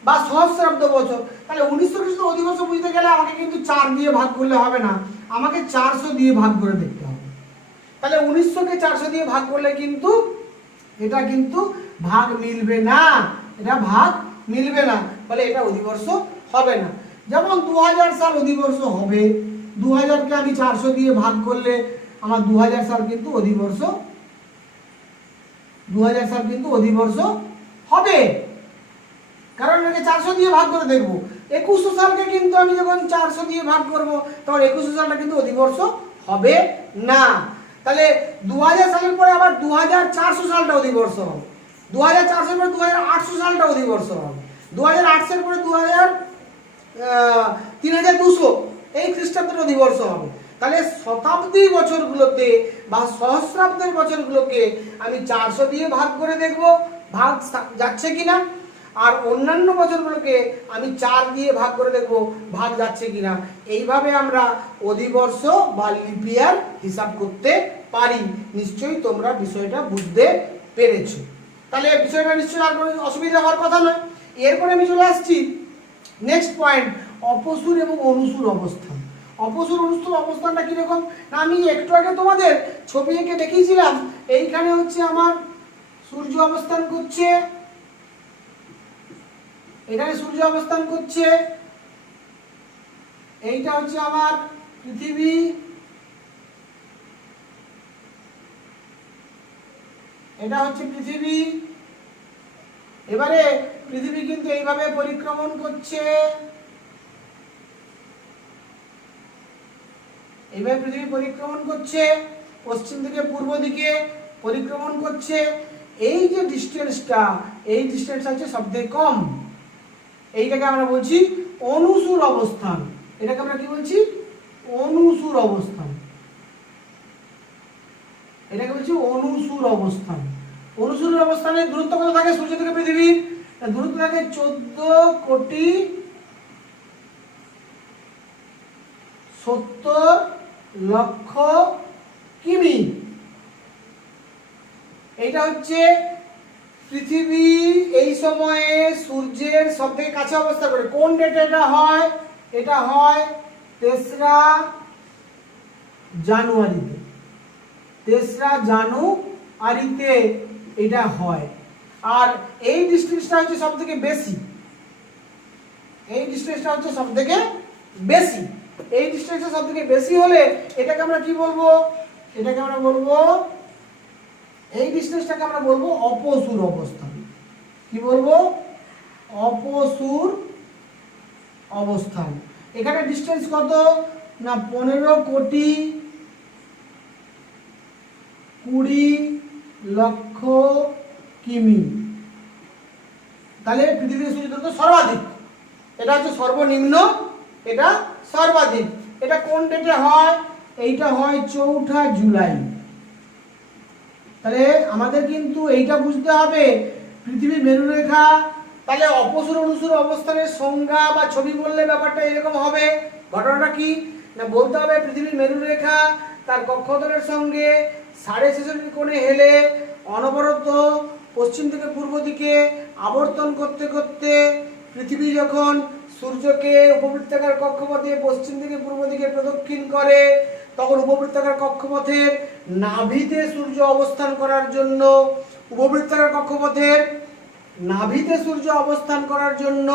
বা সহস্রাব্দ বছর। তাহলে 1900 খ্রিস্টাব্দ অধিবর্ষ বুঝতে গেলে আমাকে কিন্তু 4 দিয়ে ভাগ করলে হবে না, আমাকে 400 দিয়ে ভাগ করে দেখতে হবে। তাহলে 1900 কে 400 দিয়ে ভাগ করলে কিন্তু এটা কিন্তু ভাগ মিলবে না, এটা ভাগ মিলবে না, বলে এটা অধিবর্ষ হবে না। যেমন 2000 সাল অধিবর্ষ হবে, 2000 কে আমি 400 দিয়ে ভাগ করলে আমার 2000 সাল কিন্তু অধিবর্ষ, 2000 সাল কিন্তু অধিবর্ষ হবে, কারণ এটাকে 400 দিয়ে ভাগ করে দেখব। 2100 সালকে কিন্তু আমি যখন 400 দিয়ে ভাগ করব, তখন 2100 সালটা কিন্তু অধিবর্ষ হবে না। তাহলে 2000 সালের পরে আবার 2400 সালটা অধিবর্ষ হবে, 2400 এর পরে 2800 সালটা অধিবর্ষ হবে, 2008 এর পরে 3200 এই খ্রিস্টাব্দের অধিবর্ষ হবে। তাহলে শতাব্দী বছরগুলোতে বা সহস্রাব্দের বছরগুলোকে আমি 400 দিয়ে ভাগ করে দেখব ভাগ যাচ্ছে কিনা, আর অন্যান্য বছরগুলোকে আমি 4 দিয়ে ভাগ করে দেখব ভাগ যাচ্ছে কিনা। এইভাবে আমরা অধিবর্ষ বা লিপ ইয়ার হিসাব করতে পারি। নিশ্চয়ই তোমরা বিষয়টা বুঝতে পেরেছো। তাহলে বিষয়টা নিশ্চয়ই আর কোনো অসুবিধা হওয়ার কথা নয়। এরপরে আমি চলে আসছি নেক্সট পয়েন্ট, অপসূর এবং অনুসূর অবস্থান। অপসূর অনুসূর অবস্থানটা কিরকম না, আমি একটু আগে তোমাদের ছবি এঁকে দেখিয়েছিলাম। এইখানে হচ্ছে আমার সূর্য অবস্থান করছে, এখানে সূর্য অবস্থান করছে, এইটা হচ্ছে আমার পৃথিবী, এটা হচ্ছে পৃথিবী। এবারে পৃথিবী কিন্তু এইভাবে পরিক্রমণ করছে, এইভাবে পৃথিবী পরিক্রমণ করছে, পশ্চিম থেকে পূর্ব দিকে পরিক্রমণ করছে। এই যে ডিস্টেন্সটা, এই ডিস্টেন্সটা হচ্ছে সবথেকে কম, এইটাকে আমরা বলছি অনুসূর অবস্থান। এটাকে আমরা কি বলছি, অনুসূর অবস্থান, এটাকে বলছি অনুসূর অবস্থান। অনুসূর অবস্থানের দূরত্ব কত থাকে সূর্য থেকে পৃথিবীর, দূরত্ব থাকে 14,70,00,000 কিমি। এইটা হচ্ছে পৃথিবী এই সময়ে সূর্যের সবথেকে কাছে অবস্থান করে। কোন ডেটে এটা হয়? এটা হয় 3রা জানুয়ারিতে। 3রা জানুয়ারিতে এটা হয়। আর এই ডিস্টেন্সটা হচ্ছে সবথেকে বেশি। এই ডিস্টেন্সটা হচ্ছে সবথেকে বেশি। এই ডিস্টেন্সটা সবথেকে বেশি হলে এটাকে আমরা কি বলবো? এটাকে আমরা বলবো, এই ডিস্টেন্সটাকে আমরা বলবো অপসূর অবস্থান। কি বলবো? অপসূর অবস্থান। এখানে ডিস্টেন্স কত না 15,20,00,000 কিমি। তাহলে পৃথিবীর সূর্য দূরত্ব সর্বাধিক। এটা হচ্ছে সর্বনিম্ন, এটা সর্বাধিক। এটা কোন ডেটে হয়? এইটা হয় 4ঠা জুলাই। তাহলে আমাদের কিন্তু এইটা বুঝতে হবে, পৃথিবীর মেরুরেখা, তাহলে অপসূর অনুসূর অবস্থানের সংজ্ঞা বা ছবি বললে ব্যাপারটা এরকম হবে। ঘটনাটা কি না বলতে হবে, পৃথিবীর মেরুরেখা তার কক্ষতলের সঙ্গে 66.5 কোণে হেলে অনবরত পশ্চিম থেকে পূর্ব দিকে আবর্তন করতে করতে পৃথিবী যখন সূর্যকে উপবৃত্তাকার কক্ষপথে পশ্চিম থেকে পূর্ব দিকে প্রদক্ষিণ করে, তখন উপবৃত্তাকার কক্ষপথের নাভিতে সূর্য অবস্থান করার জন্য, উপবৃত্তাকার কক্ষপথের নাভিতে সূর্য অবস্থান করার জন্য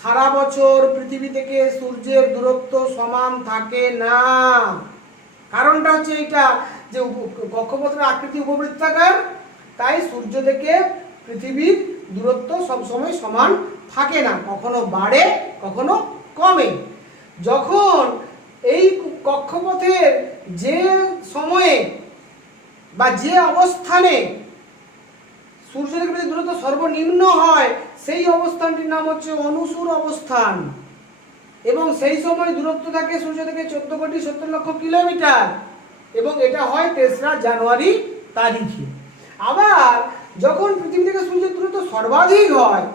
সারা বছর পৃথিবী থেকে সূর্যের দূরত্ব সমান থাকে না। কারণটা হচ্ছে এইটা যে কক্ষপথের আকৃতি উপবৃত্তাকার, তাই সূর্য থেকে পৃথিবীর দূরত্ব সবসময় সমান থাকে না, কখনো বাড়ে কখনো কমে। যখন এই কক্ষপথের যে সময়ে বা যে অবস্থানে সূর্য থেকে পৃথিবীর দূরত্ব সর্বনিম্ন হয়, সেই অবস্থানটির নাম হচ্ছে অনুসূর অবস্থান। এবং সেই সময় দূরত্ব থাকে সূর্য থেকে 14,70,00,000 কিলোমিটার, এবং এটা হয় 3রা জানুয়ারি তারিখে। আবার যখন পৃথিবী থেকে সূর্যের দূরত্ব সর্বাধিক হয়,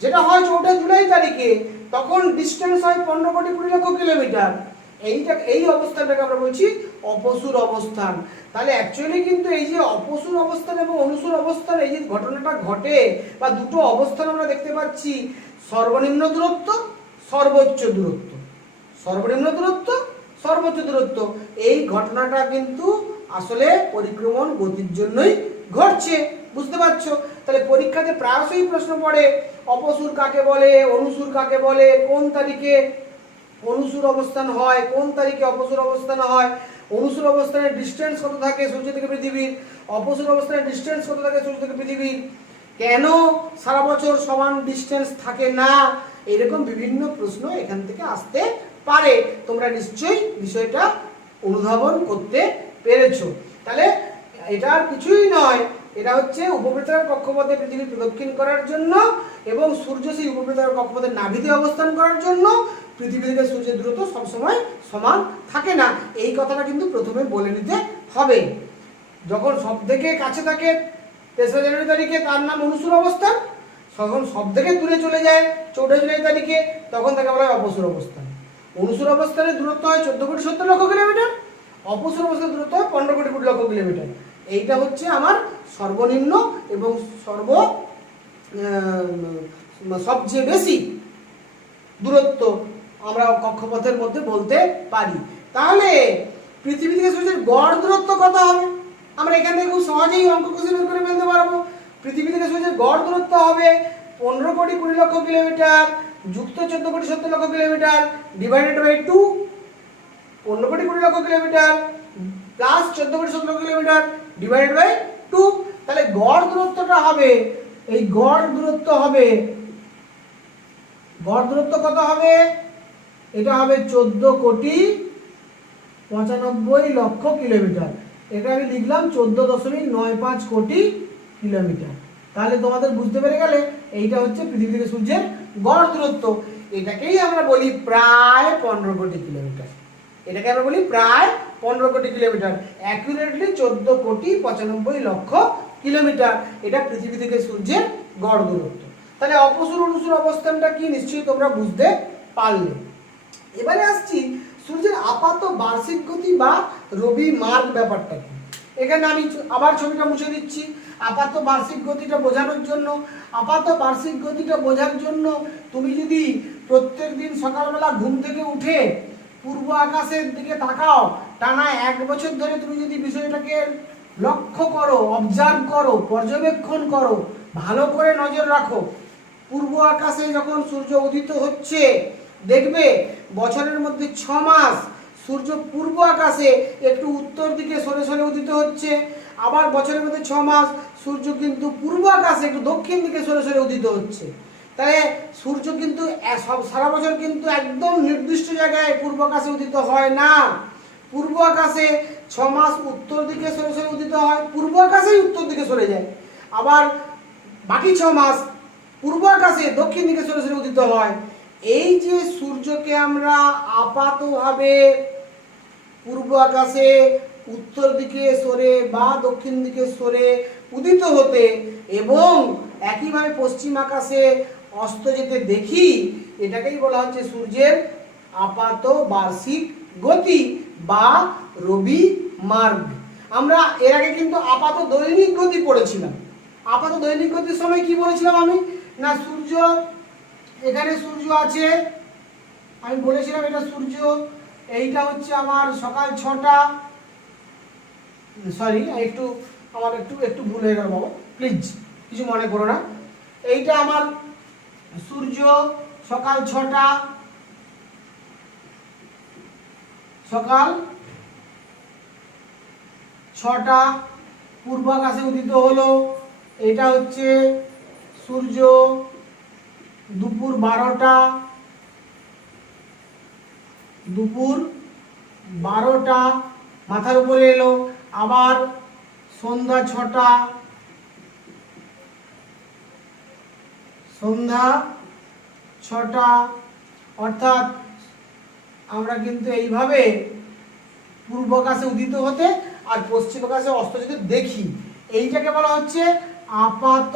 যেটা হয় 4ঠা জুলাই তারিখে, তখন ডিস্টেন্স হয় 15,20,00,000 কিলোমিটার। এই অবস্থানটাকে আমরা বলছি অপসূর অবস্থান। তাহলে অ্যাকচুয়ালি কিন্তু এই যে অপসূর অবস্থান এবং অনুসূর অবস্থান, এই যে ঘটনাটা ঘটে বা দুটো অবস্থান আমরা দেখতে পাচ্ছি, সর্বনিম্ন দূরত্ব, সর্বোচ্চ দূরত্ব, সর্বনিম্ন দূরত্ব, সর্বোচ্চ দূরত্ব, এই ঘটনাটা কিন্তু আসলে পরিক্রমণ গতির জন্যই ঘটছে। বুঝতে পারছো? তাহলে পরীক্ষাতে প্রায়শই প্রশ্ন পড়ে, অপসূর কাকে বলে, অনুসূর কাকে বলে, কোন তারিখে অনুসূর অবস্থান হয়, কোন তারিখে অপসূর অবস্থান হয়, অনুসূর অবস্থানের ডিস্টেন্স কত থাকে সূর্য থেকে পৃথিবীর, অপসূর অবস্থানের ডিস্টেন্স কত থাকে সূর্য থেকে পৃথিবীর, কেন সারা বছর সমান ডিস্টেন্স থাকে না, এরকম বিভিন্ন প্রশ্ন এখান থেকে আসতে পারে। তোমরা নিশ্চয়ই বিষয়টা অনুধাবন করতে পেরেছো। তাহলে এটা আর কিছুই নয়, এটা হচ্ছে উপবৃত্তাকার কক্ষপথে পৃথিবী প্রদক্ষিণ করার জন্য এবং সূর্য সেই উপবৃত্তাকার কক্ষপথের নাভিতে অবস্থান করার জন্য পৃথিবী থেকে সূর্যের দূরত্ব সবসময় সমান থাকে না। এই কথাটা কিন্তু প্রথমে বলে নিতে হবে। যখন সব থেকে কাছে থাকে 3রা জানুয়ারি তারিখে, তার নাম অনুসূর অবস্থান। যখন সব থেকে দূরে চলে যায় 4ঠা জুলাই তারিখে, তখন তাকে বলা হয় অপসূর অবস্থান। অনুসূর অবস্থানের দূরত্ব হয় 14,70,00,000 কিলোমিটার, অপসূর অবস্থানের দূরত্ব হয় 15,20,00,000 কিলোমিটার। এইটা হচ্ছে আমার সর্বনিম্ন এবং সবচেয়ে বেশি দূরত্ব আমরা কক্ষপথের মধ্যে বলতে পারি। তাহলে পৃথিবী থেকে সূর্যের গড় দূরত্ব কত হবে? আমরা এখান থেকে খুব সহজেই অঙ্ক কোশ্চেন করে ফেলতে পারবো। পৃথিবী থেকে সূর্যের গড় দূরত্ব হবে 15,20,00,000 কিলোমিটার যুক্ত 14,70,00,000 kilometre divided by 2, 15,20,00,000 kilometre plus 14,70,00,000 kilometre divided by 2। তাহলে গড় দূরত্বটা হবে, এই গড় দূরত্ব হবে, গড় দূরত্ব কত হবে? এটা হবে 14,95,00,000 কিলোমিটার। এটা আমি লিখলাম 14.95 কোটি কিলোমিটার। তাহলে তোমাদের বুঝতে পেরে গেলে এইটা হচ্ছে পৃথিবী থেকে সূর্যের গড় দূরত্ব। এটাকেই আমরা বলি প্রায় 15 কোটি কিলোমিটার। এটাকে আমরা বলি প্রায় 15 কোটি কিলোমিটার, অ্যাকুরেটলি 14,95,00,000 কিলোমিটার। এটা পৃথিবী থেকে সূর্যের গড় দূরত্ব। তাহলে অপসূর অনুসূর অবস্থানটা কি নিশ্চয়ই তোমরা বুঝতে পারলে। এবারে আসছি সূর্যের আপাত বার্ষিক গতি বা রবি মার্গ ব্যাপারটা কি। এখানে আমি আবার ছবিটা মুছে দিচ্ছি আপাত বার্ষিক গতিটা বোঝানোর জন্য। আপাত বার্ষিক গতিটা বোঝার জন্য তুমি যদি প্রত্যেক দিন সকালবেলা ঘুম থেকে উঠে পূর্ব আকাশের দিকে তাকাও, টানা 1 বছর ধরে তুমি যদি বিষয়টাকে লক্ষ্য করো, অবজার্ভ করো, পর্যবেক্ষণ করো, ভালো করে নজর রাখো, পূর্ব আকাশে যখন সূর্য উদিত হচ্ছে দেখবে বছরের মধ্যে 6 মাস সূর্য পূর্ব আকাশে একটু উত্তর দিকে সরে সরে উদিত হচ্ছে, আবার বছরের মধ্যে 6 মাস সূর্য কিন্তু পূর্ব আকাশে একটু দক্ষিণ দিকে সরে সরে উদিত হচ্ছে। তাহলে সূর্য কিন্তু সারা বছর কিন্তু একদম নির্দিষ্ট জায়গায় পূর্ব আকাশে উদিত হয় না। পূর্ব আকাশে 6 মাস উত্তর দিকে সরে সরে উদিত হয়, পূর্ব আকাশেই উত্তর দিকে সরে যায়, আবার বাকি 6 মাস পূর্ব আকাশে দক্ষিণ দিকে সরে সরে উদিত হয়। এই যে সূর্যকে আমরা আপাতভাবে পূর্ব আকাশে উত্তর দিকে সরে বা দক্ষিণ দিকে সরে উদিত হতে এবং একইভাবে পশ্চিম আকাশে অস্ত যেতে দেখি, এটাকেই বলা হচ্ছে সূর্যের আপাত বার্ষিক গতি বা রবি মার্গ। আমরা এর আগে কিন্তু আপাত দৈনিক গতি পড়েছিলাম। আপাত দৈনিক গতির সময় কি বলেছিলাম আমি, না সূর্য এখানে সূর্য আছে, আমি বলেছিলাম এটা সূর্য, এইটা হচ্ছে আমার সকাল 6টা, সরি একটু আমার একটু ভুল হয়ে গেল বাবা, প্লিজ কিছু মনে করো না। এইটা আমার সূর্য সকাল 6টা, সকাল 6টা পূর্ব আকাশে উদিত হলো। এটা হচ্ছে সূর্য দুপুর 12টা, দুপুর 12টা মাথার উপরে এলো, আবার সন্ধ্যা 6টা, সন্ধ্যা 6টা, অর্থাৎ আমরা কিন্তু এইভাবে পূর্ব আকাশে উদিত হতে আর পশ্চিম আকাশে অস্ত যেতে দেখি। এইটাকে বলা হচ্ছে আপাত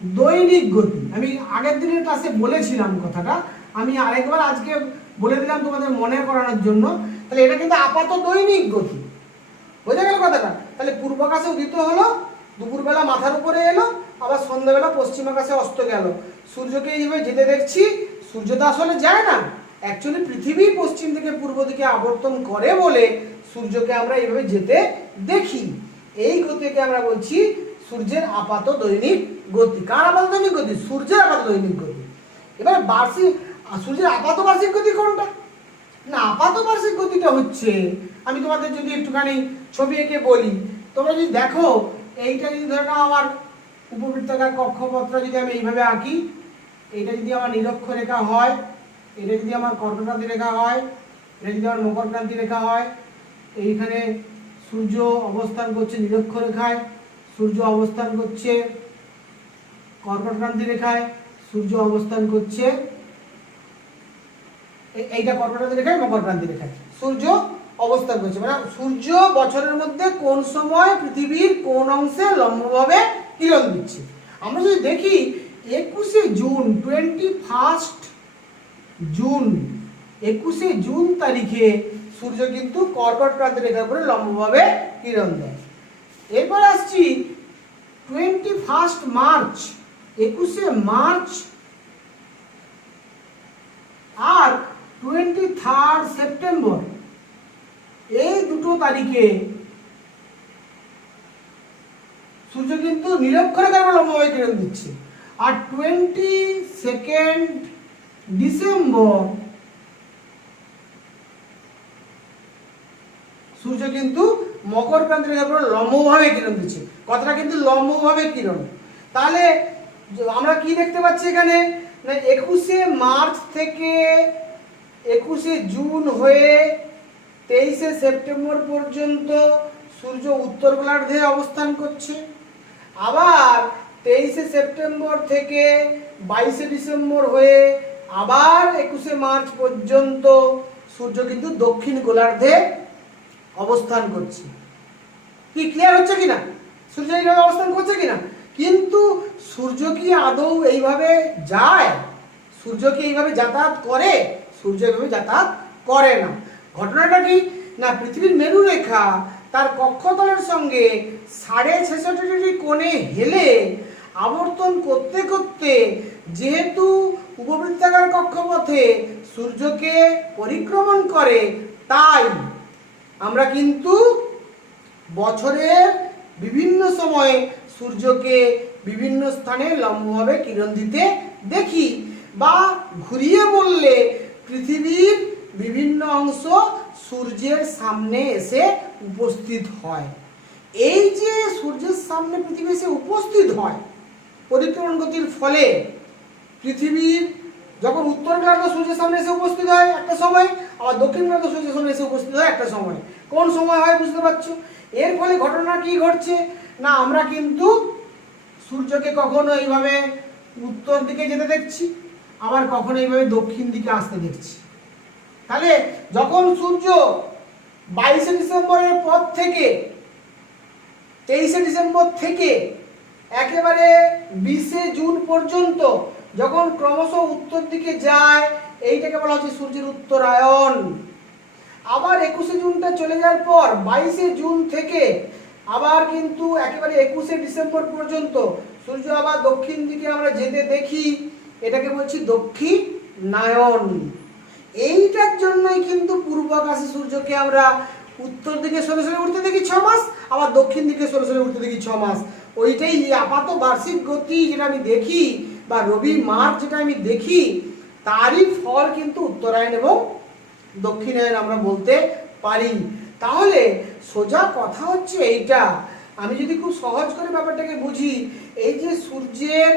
দৈনিক গতি। আমি আগের দিনের ক্লাসে বলেছিলাম কথাটা, আমি আরেকবার আজকে বলে দিলাম তোমাদের মনে করানোর জন্য। তাহলে এটা কিন্তু আপাত দৈনিক গতি, বোঝা গেল কথাটা। তাহলে পূর্ব আকাশে উদিত হলো, দুপুরবেলা মাথার উপরে এলো, আবার সন্ধ্যাবেলা পশ্চিম আকাশে অস্ত গেল। সূর্যকে এইভাবে যেতে দেখছি, সূর্য তো আসলে যায় না, অ্যাকচুয়ালি পৃথিবী পশ্চিম থেকে পূর্ব দিকে আবর্তন করে বলে সূর্যকে আমরা এইভাবে যেতে দেখি। এই গতিকে আমরা বলছি সূর্যের আপাত দৈনিক গতি। কার আপাত দৈনিক গতি? সূর্যের আপাত দৈনিক গতি। এবার বার্ষিক সূর্যের আপাত বার্ষিক গতি কোনটা? না, আপাত বার্ষিক গতিটা হচ্ছে, আমি তোমাদের যদি একটুখানি ছবি এঁকে বলি, তোমরা যদি দেখো, এইটা যদি ধরে নাও আমার উপবৃত্তাকার কক্ষপথটা যদি আমি এইভাবে আঁকি, এইটা যদি আমার নিরক্ষরেখা হয়, এটা যদি আমার কর্কটক্রান্তি রেখা হয়, এটা যদি আমার মকরক্রান্তি রেখা হয়, এইখানে সূর্য অবস্থান করছে নিরক্ষরেখায়, সূর্য অবস্থান করছে কর্কটক্রান্তি রেখায়, সূর্য অবস্থান করছে এইটা কর্কটক্রান্তি রেখায়, মকরক্রান্তি রেখায় সূর্য অবস্থান করছে। মানে সূর্য বছরের মধ্যে কোন সময় পৃথিবীর কোন অংশে লম্বভাবে কিরণ দিচ্ছে। আমরা যদি দেখি 21শে জুন, 21 জুন, 21শে জুন তারিখে সূর্য কিন্তু কর্কটক্রান্তি রেখার উপরে লম্বভাবে কিরণ দেয়। এরপর আসছি 21 মার্চ, 21শে মার্চ আর 23 সেপ্টেম্বর, এই দুটো তারিখে সূর্য কিন্তু নিরক্ষরেখার উপরে লম্বভাবে কিরণ দিচ্ছে। আর 22 ডিসেম্বর সূর্য কিন্তু মকরক্রান্তি রেখার উপরে লম্বভাবে কিরণ দিচ্ছে। কথাটা কিন্তু লম্বভাবে কিরণ। তাহলে আমরা কি দেখতে পাচ্ছি এখানে, না 21শে মার্চ থেকে 21শে জুন হয়ে 23শে সেপ্টেম্বর পর্যন্ত সূর্য উত্তর গোলার্ধে অবস্থান করছে। আবার 23শে সেপ্টেম্বর থেকে 22শে ডিসেম্বর হয়ে আবার 21শে মার্চ পর্যন্ত সূর্য কিন্তু দক্ষিণ গোলার্ধে অবস্থান করছে। কি ক্লিয়ার হচ্ছে কিনা? সূর্য এইভাবে অবস্থান করছে কিনা? কিন্তু সূর্য কি আদৌ এইভাবে যায়? সূর্য কি এইভাবে যাতায়াত করে? সূর্য এইভাবে যাতায়াত করে না। ঘটনাটা কি, না পৃথিবীর মেরুরেখা তার কক্ষতলের সঙ্গে 66.5 ডিগ্রি কোণে হেলে আবর্তন করতে করতে যেহেতু উপবৃত্তাকার কক্ষপথে সূর্যকে পরিক্রমণ করে, তাই আমরা কিন্তু বছরের বিভিন্ন সময়ে সূর্যকে বিভিন্ন স্থানে লম্বভাবে কিরণ দিতে দেখি, বা ঘুরিয়ে বললে পৃথিবীর বিভিন্ন অংশ সূর্যের সামনে এসে উপস্থিত হয়। এই যে সূর্যের সামনে পৃথিবী এসে উপস্থিত হয় পরিক্রমণ গতির ফলে, পৃথিবীর যখন উত্তর গোলার্ধ সূর্যের সামনে এসে উপস্থিত হয় একটা সময়, আবার দক্ষিণ গোলার্ধ সূর্যের সামনে এসে উপস্থিত হয় একটা সময়। কোন সময় হয় বুঝতে পারছো? এর ফলে ঘটনা কি ঘটছে না, আমরা কিন্তু সূর্যকে কখনো এইভাবে উত্তর দিকে যেতে দেখছি, আবার কখনো এইভাবে দক্ষিণ দিকে আসতে দেখছি। তাহলে যখন সূর্য 22শে ডিসেম্বরের পর থেকে 23শে ডিসেম্বর থেকে একেবারে 20শে জুন পর্যন্ত যখন ক্রমশ উত্তর দিকে যায়, এইটাকে বলা হচ্ছে সূর্যের উত্তরায়ণ। আবার 21শে জুনটা চলে যাওয়ার পর 22শে জুন থেকে আবার কিন্তু একেবারে 21শে ডিসেম্বর পর্যন্ত সূর্য আবার দক্ষিণ দিকে আমরা যেতে দেখি, এটাকে বলছি দক্ষিণায়ন। এইটার জন্যই কিন্তু পূর্ব আকাশে সূর্যকে আমরা উত্তর দিকে সরে সরে উঠতে দেখি 6 মাস, আবার দক্ষিণ দিকে সরে সরে উঠতে দেখি 6 মাস। ওইটাই আপাত বার্ষিক গতি যেটা আমি দেখি, বা রবি মার্চ যেটা আমি দেখি, তারই ফল কিন্তু উত্তরায়ণ এবং দক্ষিণায়ন আমরা বলতে পারি। তাহলে সোজা কথা হচ্ছে এইটা, আমি যদি খুব সহজ করে ব্যাপারটাকে বুঝি, এই যে সূর্যের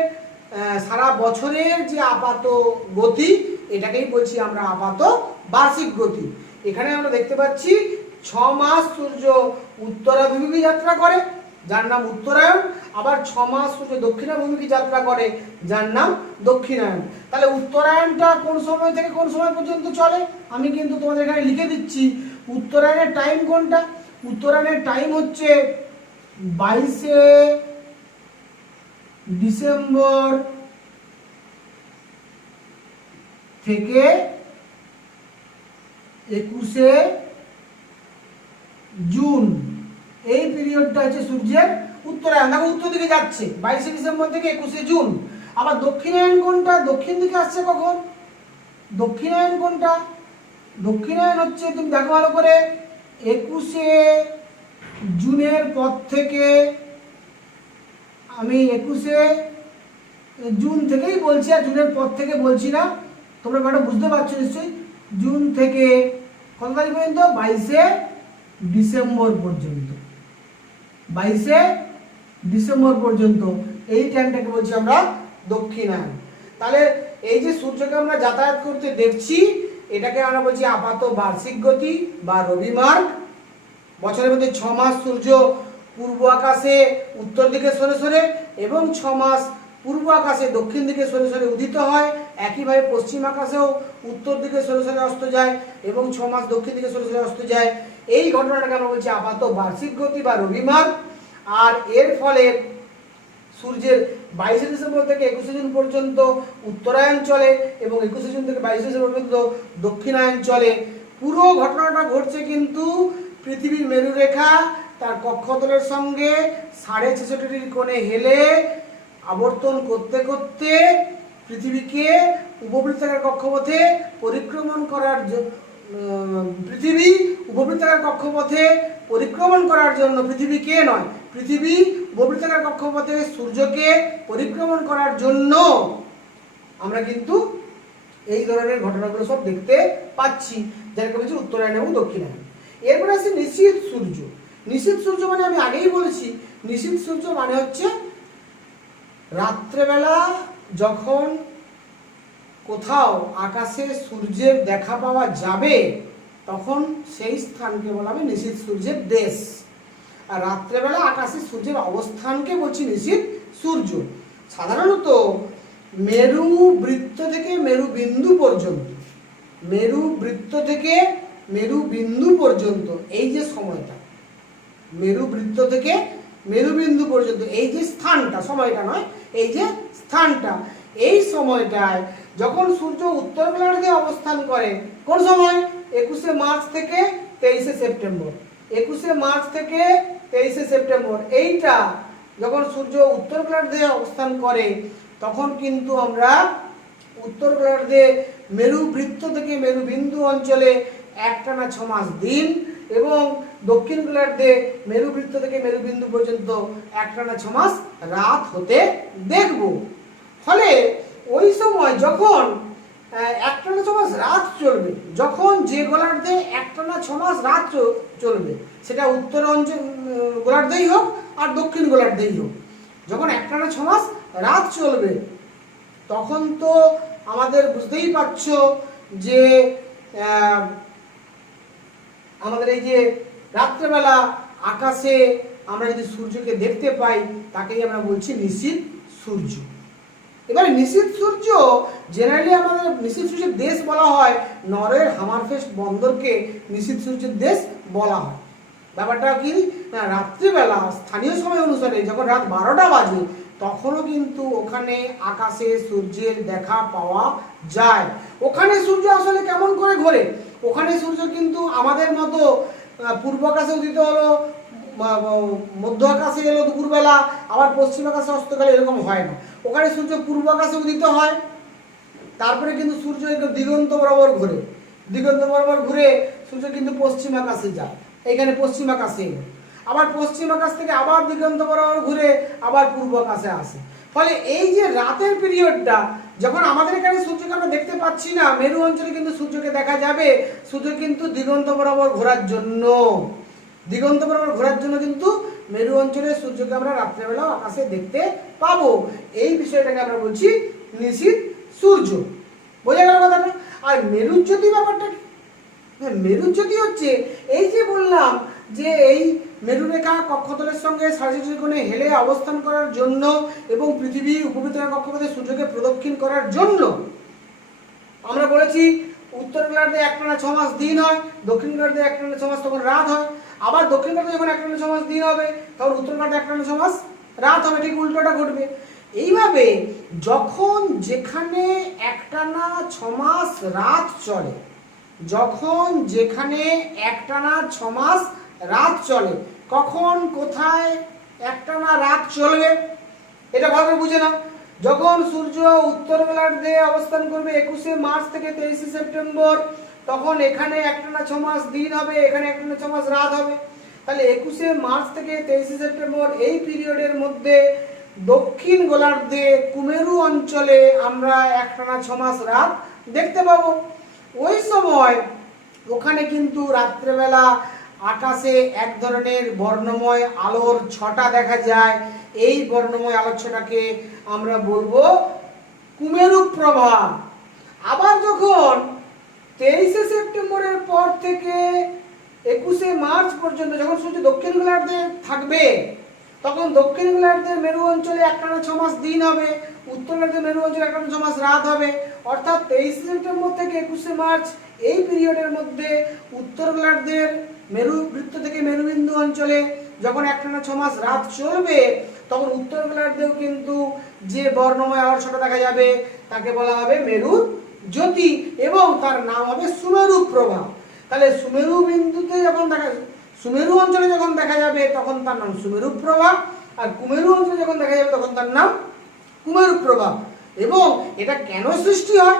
সারা বছরের যে আপাত গতি, এটাকেই বলছি আমরা আপাত বার্ষিক গতি। এখানে আমরা দেখতে পাচ্ছি 6 মাস সূর্য উত্তরাভিমুখী যাত্রা করে, যার নাম উত্তরায়ণ, আবার 6 মাস সূর্য দক্ষিণাভিমুখী যাত্রা করে, যার নাম দক্ষিণায়ন। তাহলে উত্তরায়ণটা কোন সময় থেকে কোন সময় পর্যন্ত চলে, আমি কিন্তু তোমাদের এখানে লিখে দিচ্ছি। উত্তরায়ণের টাইম কোনটা? উত্তরায়ণের টাইম হচ্ছে 22শে ডিসেম্বর থেকে 21শে জুন, এই পিরিয়ডটা হচ্ছে সূর্যের উত্তরায়ণ। দেখো উত্তর দিকে যাচ্ছে 22শে ডিসেম্বর থেকে 21শে জুন। আবার দক্ষিণায়ন কোনটা? দক্ষিণ দিকে আসছে কখন? দক্ষিণায়ন কোনটা? দক্ষিণায়ন হচ্ছে, তুমি দেখো ভালো করে, 21শে জুনের পর থেকে, আমি 21শে জুন থেকেই বলছি, আর জুনের পর থেকে বলছি না, তোমরা ব্যাপারটা বুঝতে পারছো নিশ্চয়ই। জুন থেকে কত তারিখ পর্যন্ত? 22শে ডিসেম্বর পর্যন্ত, 22শে ডিসেম্বর পর্যন্ত এই টাইমটাকে বলছি আমরা দক্ষিণায়ন। তাহলে এই যে সূর্যকে আমরা যাতায়াত করতে দেখছি, এটাকে আমরা বলছি আপাত বার্ষিক গতি বা রবি মার্গ। বছরের মধ্যে 6 মাস সূর্য পূর্ব আকাশে উত্তর দিকে সরে সরে এবং 6 মাস পূর্ব আকাশে দক্ষিণ দিকে সরে সরে উদিত হয়। একইভাবে পশ্চিম আকাশেও উত্তর দিকে সরে সরে অস্ত যায় এবং 6 মাস দক্ষিণ দিকে সরে সরে অস্ত যায়। এই ঘটনাটাকে আমরা বলছি আপাত বার্ষিক গতি বা রবি মার্গ। আর এর ফলে সূর্যের 22শে ডিসেম্বর থেকে 21শে জুন পর্যন্ত উত্তরায়ণ চলে এবং 21শে জুন থেকে 22শে ডিসেম্বর পর্যন্ত দক্ষিণায়ন চলে। পুরো ঘটনাটা ঘটছে কিন্তু পৃথিবীর মেরুরেখা তার কক্ষতলের সঙ্গে 66.5 ডিগ্রি কোণে হেলে আবর্তন করতে করতে পৃথিবীকে উপবৃত্তাকার কক্ষপথে পরিক্রমণ করার পৃথিবী উপবৃত্তাকার কক্ষপথে পরিক্রমণ করার জন্য, পৃথিবীকে নয়, পৃথিবী উপবৃত্তাকার কক্ষপথে সূর্যকে পরিক্রমণ করার জন্য আমরা কিন্তু এই ধরনের ঘটনাগুলো সব দেখতে পাচ্ছি, যাকে বলছি উত্তরায়ণ এবং দক্ষিণায়ন। এরপরে আছে নিশীথ সূর্য। নিশীথ সূর্য মানে আমি আগেই বলেছি, নিশীথ সূর্য মানে হচ্ছে রাত্রেবেলা যখন কোথাও আকাশে সূর্যের দেখা পাওয়া যাবে, তখন সেই স্থানকে বলা হবে নিশীথ সূর্যের দেশ। আর রাত্রেবেলা আকাশে সূর্যের অবস্থানকে বলছি নিশীথ সূর্য। সাধারণত মেরু বৃত্ত থেকে মেরু বিন্দু পর্যন্ত, মেরু বৃত্ত থেকে মেরু বিন্দু পর্যন্ত এই যে সময়টা, মেরু বৃত্ত থেকে মেরু বিন্দু পর্যন্ত এই যে স্থানটা, সময়টা নয়, এই যে স্থানটা, এই সময়টায় যখন সূর্য উত্তর গোলার্ধে অবস্থান করে, কোন সময়? 21শে মার্চ থেকে 23শে সেপ্টেম্বর, 21শে মার্চ থেকে 23শে সেপ্টেম্বর এইটা যখন সূর্য উত্তর গোলার্ধে অবস্থান করে তখন কিন্তু আমরা উত্তর গোলার্ধে মেরু বৃত্ত থেকে মেরু বিন্দু অঞ্চলে একটানা 6 মাস দিন এবং দক্ষিণ গোলার্ধে মেরু বৃত্ত থেকে মেরু বিন্দু পর্যন্ত একটানা 6 মাস রাত হতে দেখব। ফলে ওই সময় যখন একটানা 6 মাস রাত চলবে, যখন যে গোলার্ধে একটানা 6 মাস রাত চলবে সেটা উত্তর অঞ্চল গোলার্ধেই হোক আর দক্ষিণ গোলার্ধেই হোক, যখন একটানা 6 মাস রাত চলবে তখন তো আমাদের বুঝতেই পারছো যে আমাদের এই যে রাত্রেবেলা আকাশে আমরা যদি সূর্যকে দেখতে পাই তাকেই আমরা বলছি নিশীথ সূর্য। এবারে নিশীথ সূর্য জেনারেলি আমাদের নিশীথ সূর্যের দেশ বলা হয়, নরওয়ের হামারফেস্ট বন্দরকে নিশীথ সূর্যের দেশ বলা হয়। ব্যাপারটা কি না, রাত্রিবেলা স্থানীয় সময় অনুসারে যখন রাত 12টা বাজে তখনও কিন্তু ওখানে আকাশে সূর্যের দেখা পাওয়া যায়। ওখানে সূর্য আসলে কেমন করে ঘোরে, ওখানে সূর্য কিন্তু আমাদের মতো পূর্ব আকাশে উদিত হলো, মধ্য আকাশে এলো দুপুরবেলা, আবার পশ্চিম আকাশে অস্তকালে, এরকম হয় না। ওখানে সূর্য পূর্ব আকাশে উদিত হয়, তারপরে কিন্তু সূর্য একটু দিগন্ত বরাবর ঘুরে, দিগন্ত বরাবর ঘুরে সূর্য কিন্তু পশ্চিম আকাশে যায়, এইখানে পশ্চিম আকাশে এলো, আবার পশ্চিম আকাশ থেকে আবার দিগন্ত বরাবর ঘুরে আবার পূর্ব আকাশে আসে। ফলে এই যে রাতের পিরিয়ডটা যখন আমাদের এখানে সূর্যকে আমরা দেখতে পাচ্ছি না, মেরু অঞ্চলে কিন্তু সূর্যকে দেখা যাবে। সূর্য কিন্তু দিগন্ত বরাবর ঘোরার জন্য, দিগন্ত বরাবর ঘোরার জন্য কিন্তু মেরু অঞ্চলে সূর্যকে আমরা রাত্রেবেলা আকাশে দেখতে পাবো। এই বিষয়টাকে আমরা বলছি নিশীথ সূর্য। বোঝা গেল কথাটা? আর মেরুজ্যোতি ব্যাপারটা কি? মেরুজ্যোতি হচ্ছে এই যে বললাম যে এই মেরুরেখা কক্ষতলের সঙ্গে 60° কোণে হেলে অবস্থান করার জন্য এবং পৃথিবী উপবৃত্তাকার কক্ষপথে সূর্যকে প্রদক্ষিণ করার জন্য আমরা বলেছি উত্তর গোলার্ধে একটানা 6 মাস দিন হয়, দক্ষিণ গোলার্ধে একটানা 6 মাস তখন রাত হয়, আবার দক্ষিণ গোলার্ধে যখন একটানা 6 মাস দিন হবে তখন উত্তর গোলার্ধে একটানা 6 মাস রাত হবে, ঠিক উল্টোটা ঘটবে। এইভাবে যখন যেখানে একটানা 6 মাস রাত চলে, যখন যেখানে একটানা 6 মাস রাত চলে, কখন কোথায় একটানা রাত চলবে এটা ভালো করে বুঝে নাও। যখন সূর্য উত্তর গোলার্ধে অবস্থান করবে 21শে মার্চ থেকে 23শে সেপ্টেম্বর, তখন এখানে একটানা 6 মাস দিন হবে, এখানে একটানা 6 মাস রাত হবে। তাহলে 21শে মার্চ থেকে 23শে সেপ্টেম্বর এই পিরিয়ডের মধ্যে দক্ষিণ গোলার্ধে কুমেরু অঞ্চলে আমরা একটানা 6 মাস রাত দেখতে পাবো। ওই সময় ওখানে কিন্তু রাত্রেবেলা আকাশে এক ধরনের বর্ণময় আলোর ছটা দেখা যায়। এই বর্ণময় আলোর ছটাকে আমরা বলবো কুমেরু প্রভা। আবার যখন 23শে সেপ্টেম্বরের পর থেকে 21শে মার্চ পর্যন্ত যখন সূর্য দক্ষিণ গোলার্ধে থাকবে তখন দক্ষিণ গোলার্ধের মেরু অঞ্চলে একটানা 6 মাস দিন হবে, উত্তর গোলার্ধের মেরু অঞ্চলে একটানা 6 মাস রাত হবে। অর্থাৎ 23শে সেপ্টেম্বর থেকে 21শে মার্চ এই পিরিয়ডের মধ্যে উত্তর গোলার্ধের মেরু বৃত্ত থেকে মেরুবিন্দু অঞ্চলে যখন একটানা 6 মাস রাত চলবে তখন উত্তর গোলার্ধেও কিন্তু যে বর্ণময় আলোর ছটা দেখা যাবে তাকে বলা হবে মেরু জ্যোতি এবং তার নাম হবে সুমেরু প্রভা। তাহলে সুমেরু বিন্দুতে যখন সুমেরু অঞ্চলে যখন দেখা যাবে তখন তার নাম সুমেরু প্রভা, আর কুমেরু অঞ্চলে যখন দেখা যাবে তখন তার নাম কুমেরু প্রভা। এবং এটা কেন সৃষ্টি হয়,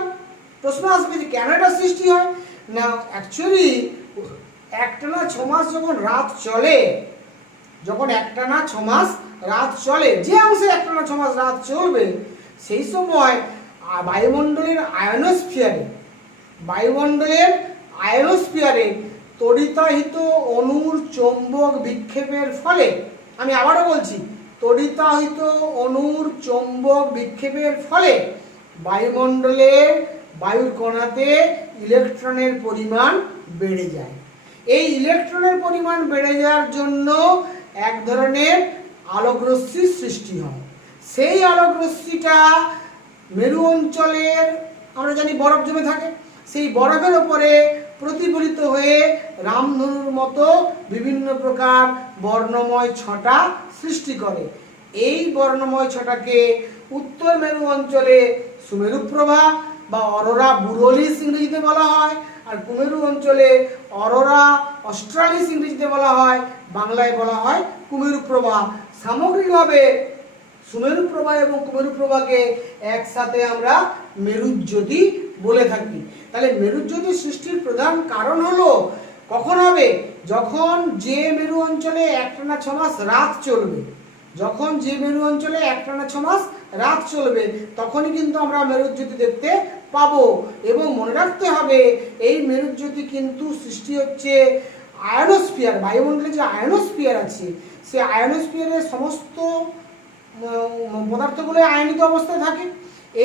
প্রশ্ন আসবে যে কেন এটা সৃষ্টি হয় না, অ্যাকচুয়ালি একটানা 6 মাস যখন রাত চলে, যখন একটানা 6 মাস রাত চলে, যে অংশে একটানা 6 মাস রাত চলবে সেই সময় বায়ুমণ্ডলের আয়নোস্ফিয়ারে তড়িতাহিত অণুর চৌম্বক বিক্ষেপের ফলে, আমি আবারও বলছি, তড়িতাহিত অণুর চৌম্বক বিক্ষেপের ফলে বায়ুমণ্ডলের বায়ুর কণাতে ইলেকট্রনের পরিমাণ বেড়ে যায়। এই ইলেকট্রনের পরিমাণ বেড়ে যাওয়ার জন্য এক ধরনের আলোকরশ্মির সৃষ্টি হয়। সেই আলোকরশ্মিটা মেরু অঞ্চলের আমরা জানি বরফ জমে থাকে, সেই বরফের উপরে প্রতিফলিত হয়ে রামধনুর মতো বিভিন্ন প্রকার বর্ণময় ছটা সৃষ্টি করে। এই বর্ণময় ছটাকে উত্তর মেরু অঞ্চলে সুমেরু প্রভা বা অরোরা বোরিয়ালিস ইংরেজিতে বলা হয়, আর কুমেরু অঞ্চলে অরোরা অস্ট্রালিস ইংরেজিতে বলা হয়, বাংলায় বলা হয় কুমেরু প্রভা। সামগ্রিকভাবে সুমেরু প্রভা এবং কুমেরু প্রভাকে একসাথে আমরা মেরুজ্যোতি বলে থাকি। তাহলে মেরুজ্যোতি সৃষ্টির প্রধান কারণ হলো কখন হবে? যখন যে মেরু অঞ্চলে একটানা 6 মাস রাত চলবে, যখন যে মেরু অঞ্চলে একটানা 6 মাস রাত চলবে তখনই কিন্তু আমরা মেরুজ্যোতি দেখতে পাবো। এবং মনে রাখতে হবে এই মেরুজ্যোতি কিন্তু সৃষ্টি হচ্ছে আয়নোস্ফিয়ার, বায়ুমণ্ডলে যে আয়নোস্ফিয়ার আছে সেই আয়নোস্ফিয়ারের সমস্ত পদার্থগুলো আয়নিত অবস্থায় থাকে।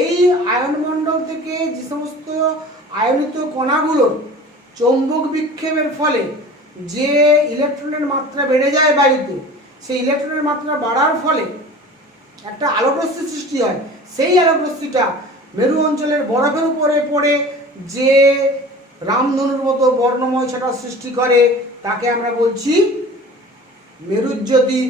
এই আয়নমণ্ডল থেকে যে সমস্ত আয়নিত কণাগুলোর চৌম্বক বিক্ষেপের ফলে যে ইলেকট্রনের মাত্রা বেড়ে যায় বায়ুতে, সেই ইলেকট্রনের মাত্রা বাড়ার ফলে একটা আলোকরশ্মি সৃষ্টি হয়। সেই আলোকরশ্মিটা মেরু অঞ্চলের বরফের উপরে পড়ে যে রামধনুর মতো বর্ণময় সেটা সৃষ্টি করে তাকে আমরা বলছি মেরুজ্যোতি।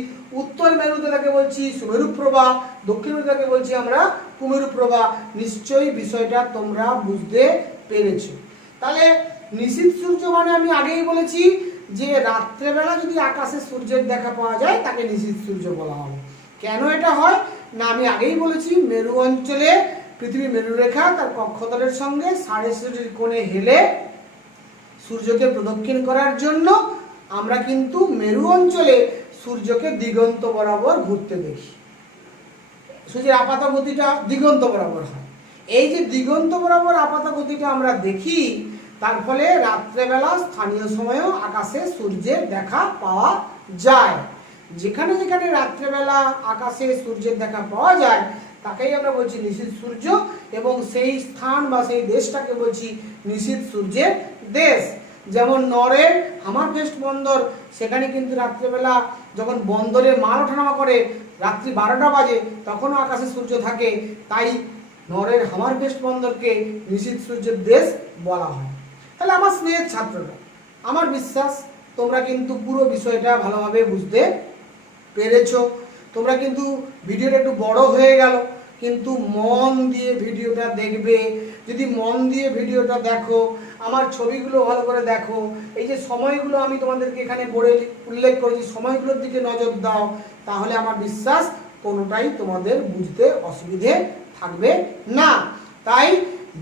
উত্তর মেরুতে তাকে বলছি সুমেরু প্রভা, দক্ষিণ মেরুতে তাকে বলছি আমরা কুমেরু প্রভা। নিশ্চয়ই বিষয়টা তোমরা বুঝতে পেরেছো। তাহলে নিশীথ সূর্য মানে আমি আগেই বলেছি যে রাত্রেবেলা যদি আকাশে সূর্যের দেখা পাওয়া যায় তাকে নিশীথ সূর্য বলা হবে। কেন এটা হয় না আমি আগেই বলেছি, মেরু অঞ্চলে পৃথিবীর মেরুরেখা তার কক্ষতলের সঙ্গে 60° কোণে হেলে সূর্যকে প্রদক্ষিণ করার জন্য আমরা কিন্তু মেরু অঞ্চলে সূর্যকে দিগন্ত বরাবর ঘুরতে দেখি। সূর্যের আপাত গতিটা দিগন্ত বরাবর হয়। এই যে দিগন্ত বরাবর আপাত গতিটা আমরা দেখি তার ফলে রাত্রেবেলা স্থানীয় সময়েও আকাশে সূর্যের দেখা পাওয়া যায়। যেখানে যেখানে রাত্রেবেলা আকাশে সূর্যের দেখা পাওয়া যায় তাকেই আমরা বলছি নিশীথ সূর্য, এবং সেই স্থান বা সেই দেশটাকে বলছি নিশীথ সূর্যের দেশ। যেমন নরের হামারফেস্ট বন্দর, সেখানে কিন্তু রাত্রেবেলা যখন বন্দরে মাল ওঠানামা করে রাত্রি 12টা বাজে তখনও আকাশে সূর্য থাকে, তাই নরের হামারফেস্ট বন্দরকে নিশীথ সূর্যের দেশ বলা হয়। তাহলে আমার স্নেহের ছাত্ররা, আমার বিশ্বাস তোমরা কিন্তু পুরো বিষয়টা ভালোভাবে বুঝতে পেরেছো। তোমরা কিন্তু ভিডিওটা একটু বড় হয়ে গেল, কিন্তু মন দিয়ে ভিডিওটা দেখবে। যদি মন দিয়ে ভিডিওটা দেখো, আমার ছবিগুলো ভালো করে দেখো, এই যে সময়গুলো আমি তোমাদেরকে এখানে পড়ে উল্লেখ করেছি সময়গুলোর দিকে নজর দাও, তাহলে আমার বিশ্বাস কোনোটাই তোমাদের বুঝতে অসুবিধে থাকবে না। তাই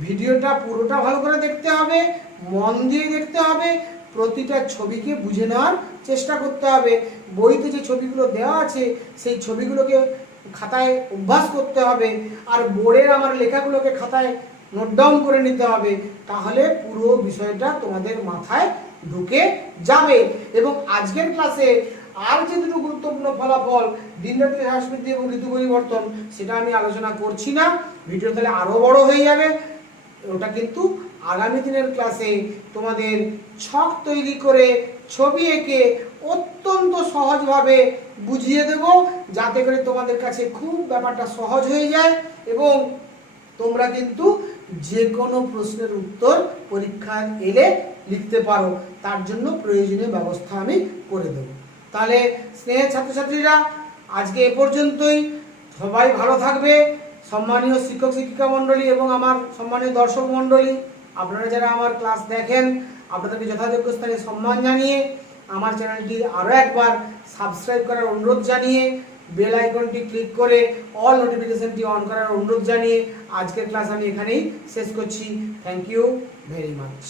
ভিডিওটা পুরোটা ভালো করে দেখতে হবে, মন দিয়ে দেখতে হবে, প্রতিটা ছবিকে বুঝে নেওয়ার চেষ্টা করতে হবে। বইতে যে ছবিগুলো দেওয়া আছে সেই ছবিগুলোকে খাতায় অভ্যাস করতে হবে, আর বোর্ডের আমার লেখাগুলোকে খাতায় নোট ডাউন করে নিতে হবে। তাহলে পুরো বিষয়টা তোমাদের মাথায় ঢুকে যাবে। এবং আজকের ক্লাসে আর যে দুটো গুরুত্বপূর্ণ ফলাফল দিনরাত্রি হ্রাস বৃদ্ধি এবং ঋতু পরিবর্তন সেটা আমি আলোচনা করছি না, ভিডিও তাহলে আরও বড় হয়ে যাবে। ওটা কিন্তু আগামী দিনের ক্লাসে তোমাদের ছক তৈরি করে ছবি এঁকে অত্যন্ত সহজভাবে বুঝিয়ে দেব, যাতে করে তোমাদের কাছে খুব ব্যাপারটা সহজ হয়ে যায় এবং তোমরা কিন্তু যে কোনো প্রশ্নের উত্তর পরীক্ষায় এলে লিখতে পারো। তার জন্য প্রয়োজনীয় ব্যবস্থা আমি করে দেব। তাহলে স্নেহের ছাত্রছাত্রীরা, আজকে এ পর্যন্তই। সবাই ভালো থাকবে। সম্মানীয় শিক্ষক শিক্ষিকা মণ্ডলী এবং আমার সম্মানীয় দর্শক মণ্ডলী, আপনারা যারা আমার ক্লাস দেখেন আপনাদেরকে যথাযোগ্য স্থানে সম্মান জানিয়ে আমার চ্যানেলটি আরও একবার সাবস্ক্রাইব করার অনুরোধ জানিয়ে বেল আইকনটি ক্লিক করে অল নোটিফিকেশনটি অন করার অনুরোধ জানিয়ে আজকের ক্লাস আমি এখানেই শেষ করছি। Thank you very much.